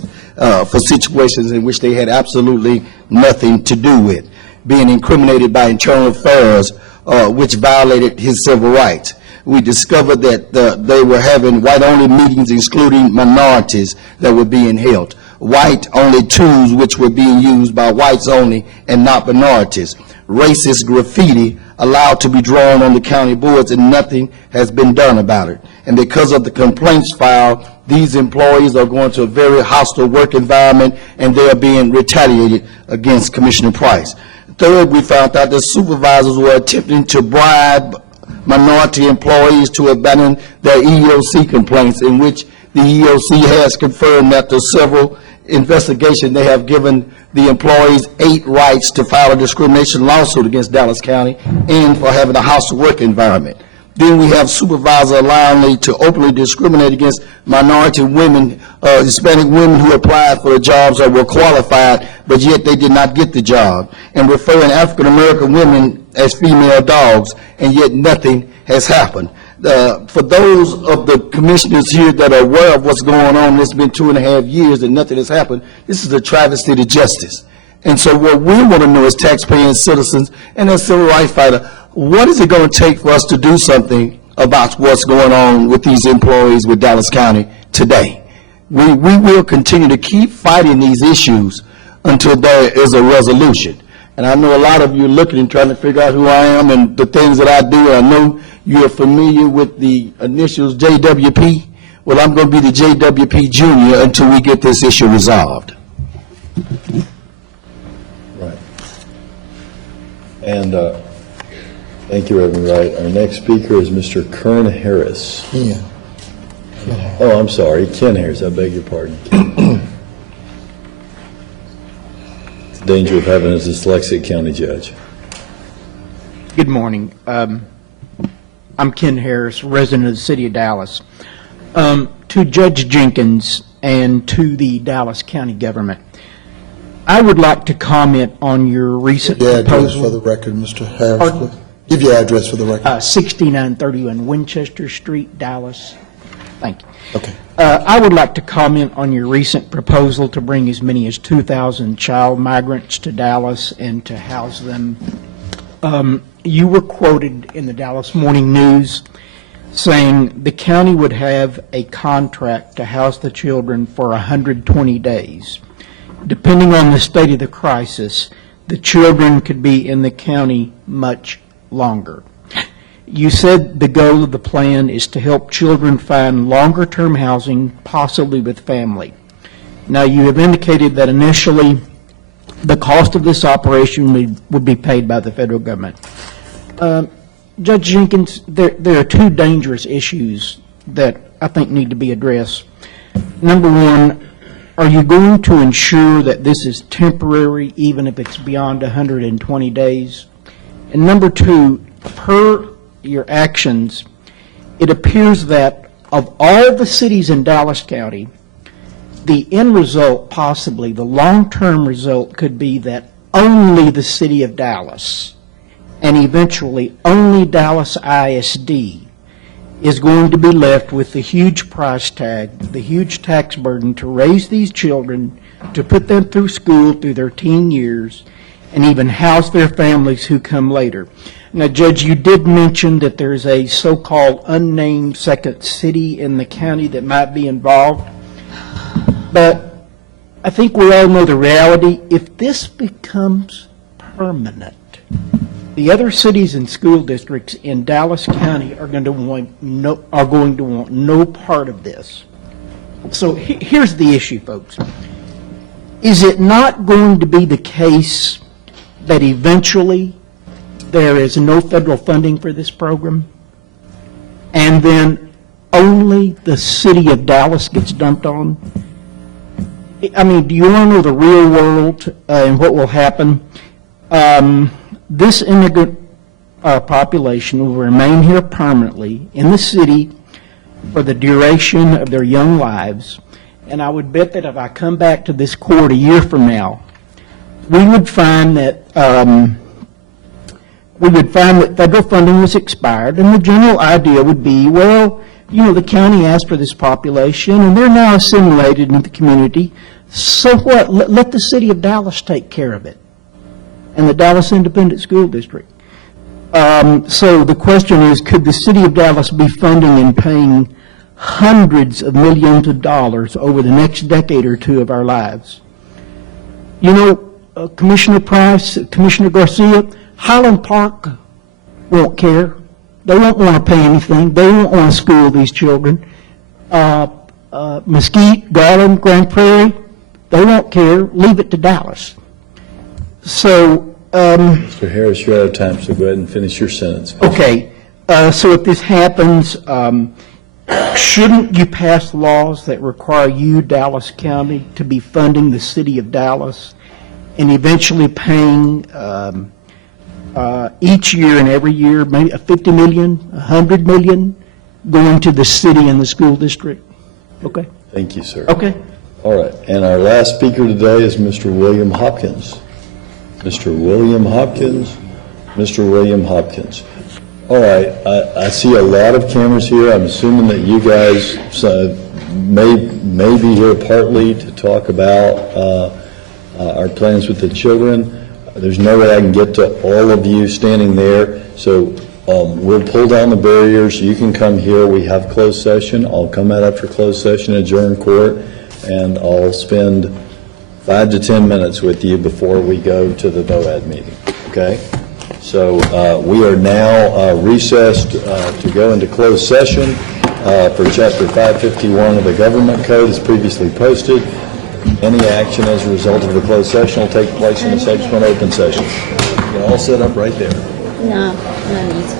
for situations in which they had absolutely nothing to do with, being incriminated by internal affairs, which violated his civil rights. We discovered that they were having white-only meetings excluding minorities that were being held, white-only tools which were being used by whites only and not minorities, racist graffiti allowed to be drawn on the county boards, and nothing has been done about it. And because of the complaints filed, these employees are going to a very hostile work environment, and they are being retaliated against. Commissioner Price. Third, we found out that supervisors were attempting to bribe minority employees to abandon their EEOC complaints, in which the EEOC has confirmed after several investigations they have given the employees 8 rights to file a discrimination lawsuit against Dallas County and for having a hostile work environment. Then we have supervisors allowing to openly discriminate against minority women, Hispanic women who applied for the jobs or were qualified, but yet they did not get the job, and referring African-American women as female dogs, and yet nothing has happened. For those of the commissioners here that are aware of what's going on, it's been 2.5 years and nothing has happened. This is a travesty to justice. And so what we want to know as taxpaying citizens and as civil rights fighter, what is it going to take for us to do something about what's going on with these employees with Dallas County today? We will continue to keep fighting these issues until there is a resolution. And I know a lot of you are looking and trying to figure out who I am and the things that I do. I know you're familiar with the initials JWP. Well, I'm going to be the JWP Junior until we get this issue resolved. Right. And thank you, Reverend Wright. Our next speaker is Mr. Kern Harris. Yeah. Oh, I'm sorry, Ken Harris. I beg your pardon. danger of having a dyslexic county judge. Good morning. I'm Ken Harris, resident of the city of Dallas. To Judge Jenkins and to the Dallas County government, I would like to comment on your recent Give your address for proposal. the record, Mr. Harris, Pardon? please. Give your address for the record. 6931 Winchester Street, Dallas. Thank you. Okay. I would like to comment on your recent proposal to bring as many as 2,000 child migrants to Dallas and to house them. You were quoted in the Dallas Morning News saying the county would have a contract to house the children for 120 days. Depending on the state of the crisis, the children could be in the county much longer. You said the goal of the plan is to help children find longer-term housing, possibly with family. Now, you have indicated that initially the cost of this operation would be paid by the federal government. Judge Jenkins, there are two dangerous issues that I think need to be addressed. Number one, are you going to ensure that this is temporary, even if it's beyond 120 days? And number two, per your actions, it appears that of all the cities in Dallas County, the end result, possibly the long-term result, could be that only the city of Dallas and eventually only Dallas ISD is going to be left with the huge price tag, the huge tax burden to raise these children, to put them through school through their teen years, and even house their families who come later. Now, Judge, you did mention that there's a so-called unnamed second city in the county that might be involved, but I think we all know the reality. If this becomes permanent, the other cities and school districts in Dallas County are going to want no part of this. So here's the issue, folks. Is it not going to be the case that eventually there is no federal funding for this program, and then only the city of Dallas gets dumped on? I mean, do you want to know the real world and what will happen? This immigrant population will remain here permanently in the city for the duration of their young lives, and I would bet that if I come back to this court a year from now, we would find that federal funding was expired, and the general idea would be, well, you know, the county asked for this population, and they're now assimilated into the community, so what? Let the city of Dallas take care of it, and the Dallas Independent School District. So the question is, could the city of Dallas be funding and paying hundreds of millions of dollars over the next decade or two of our lives? You know, Commissioner Price, Commissioner Garcia, Highland Park won't care. They won't want to pay anything. They won't want to school these children. Mesquite, Garland, Grand Prairie, they won't care. Leave it to Dallas. So, Mr. Harris, you're out of time, so go ahead and finish your sentence. okay. So if this happens, shouldn't you pass laws that require you, Dallas County, to be funding the city of Dallas and eventually paying each year and every year, maybe $50 million, $100 million, going to the city and the school district? Okay? Thank you, sir. Okay. All right, and our last speaker today is Mr. William Hopkins. Mr. William Hopkins, Mr. William Hopkins. All right, I see a lot of cameras here. I'm assuming that you guys may be here partly to talk about our plans with the children. There's no way I can get to all of you standing there, so we'll pull down the barriers. You can come here. We have closed session. I'll come out after closed session, adjourn court, and I'll spend 5 to 10 minutes with you before we go to the VOAD meeting, okay? So we are now recessed to go into closed session for Chapter 551 of the Government Code as previously posted. Any action as a result of the closed session will take place in the subsequent open session. You're all set up right there. No, no need.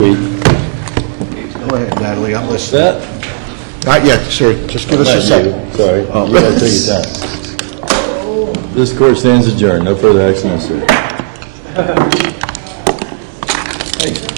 Go ahead, Natalie, I'm listening. That? Not yet, sir, just give us a second. Sorry, you gotta take your time. This court stands adjourned, no further action necessary. Hey.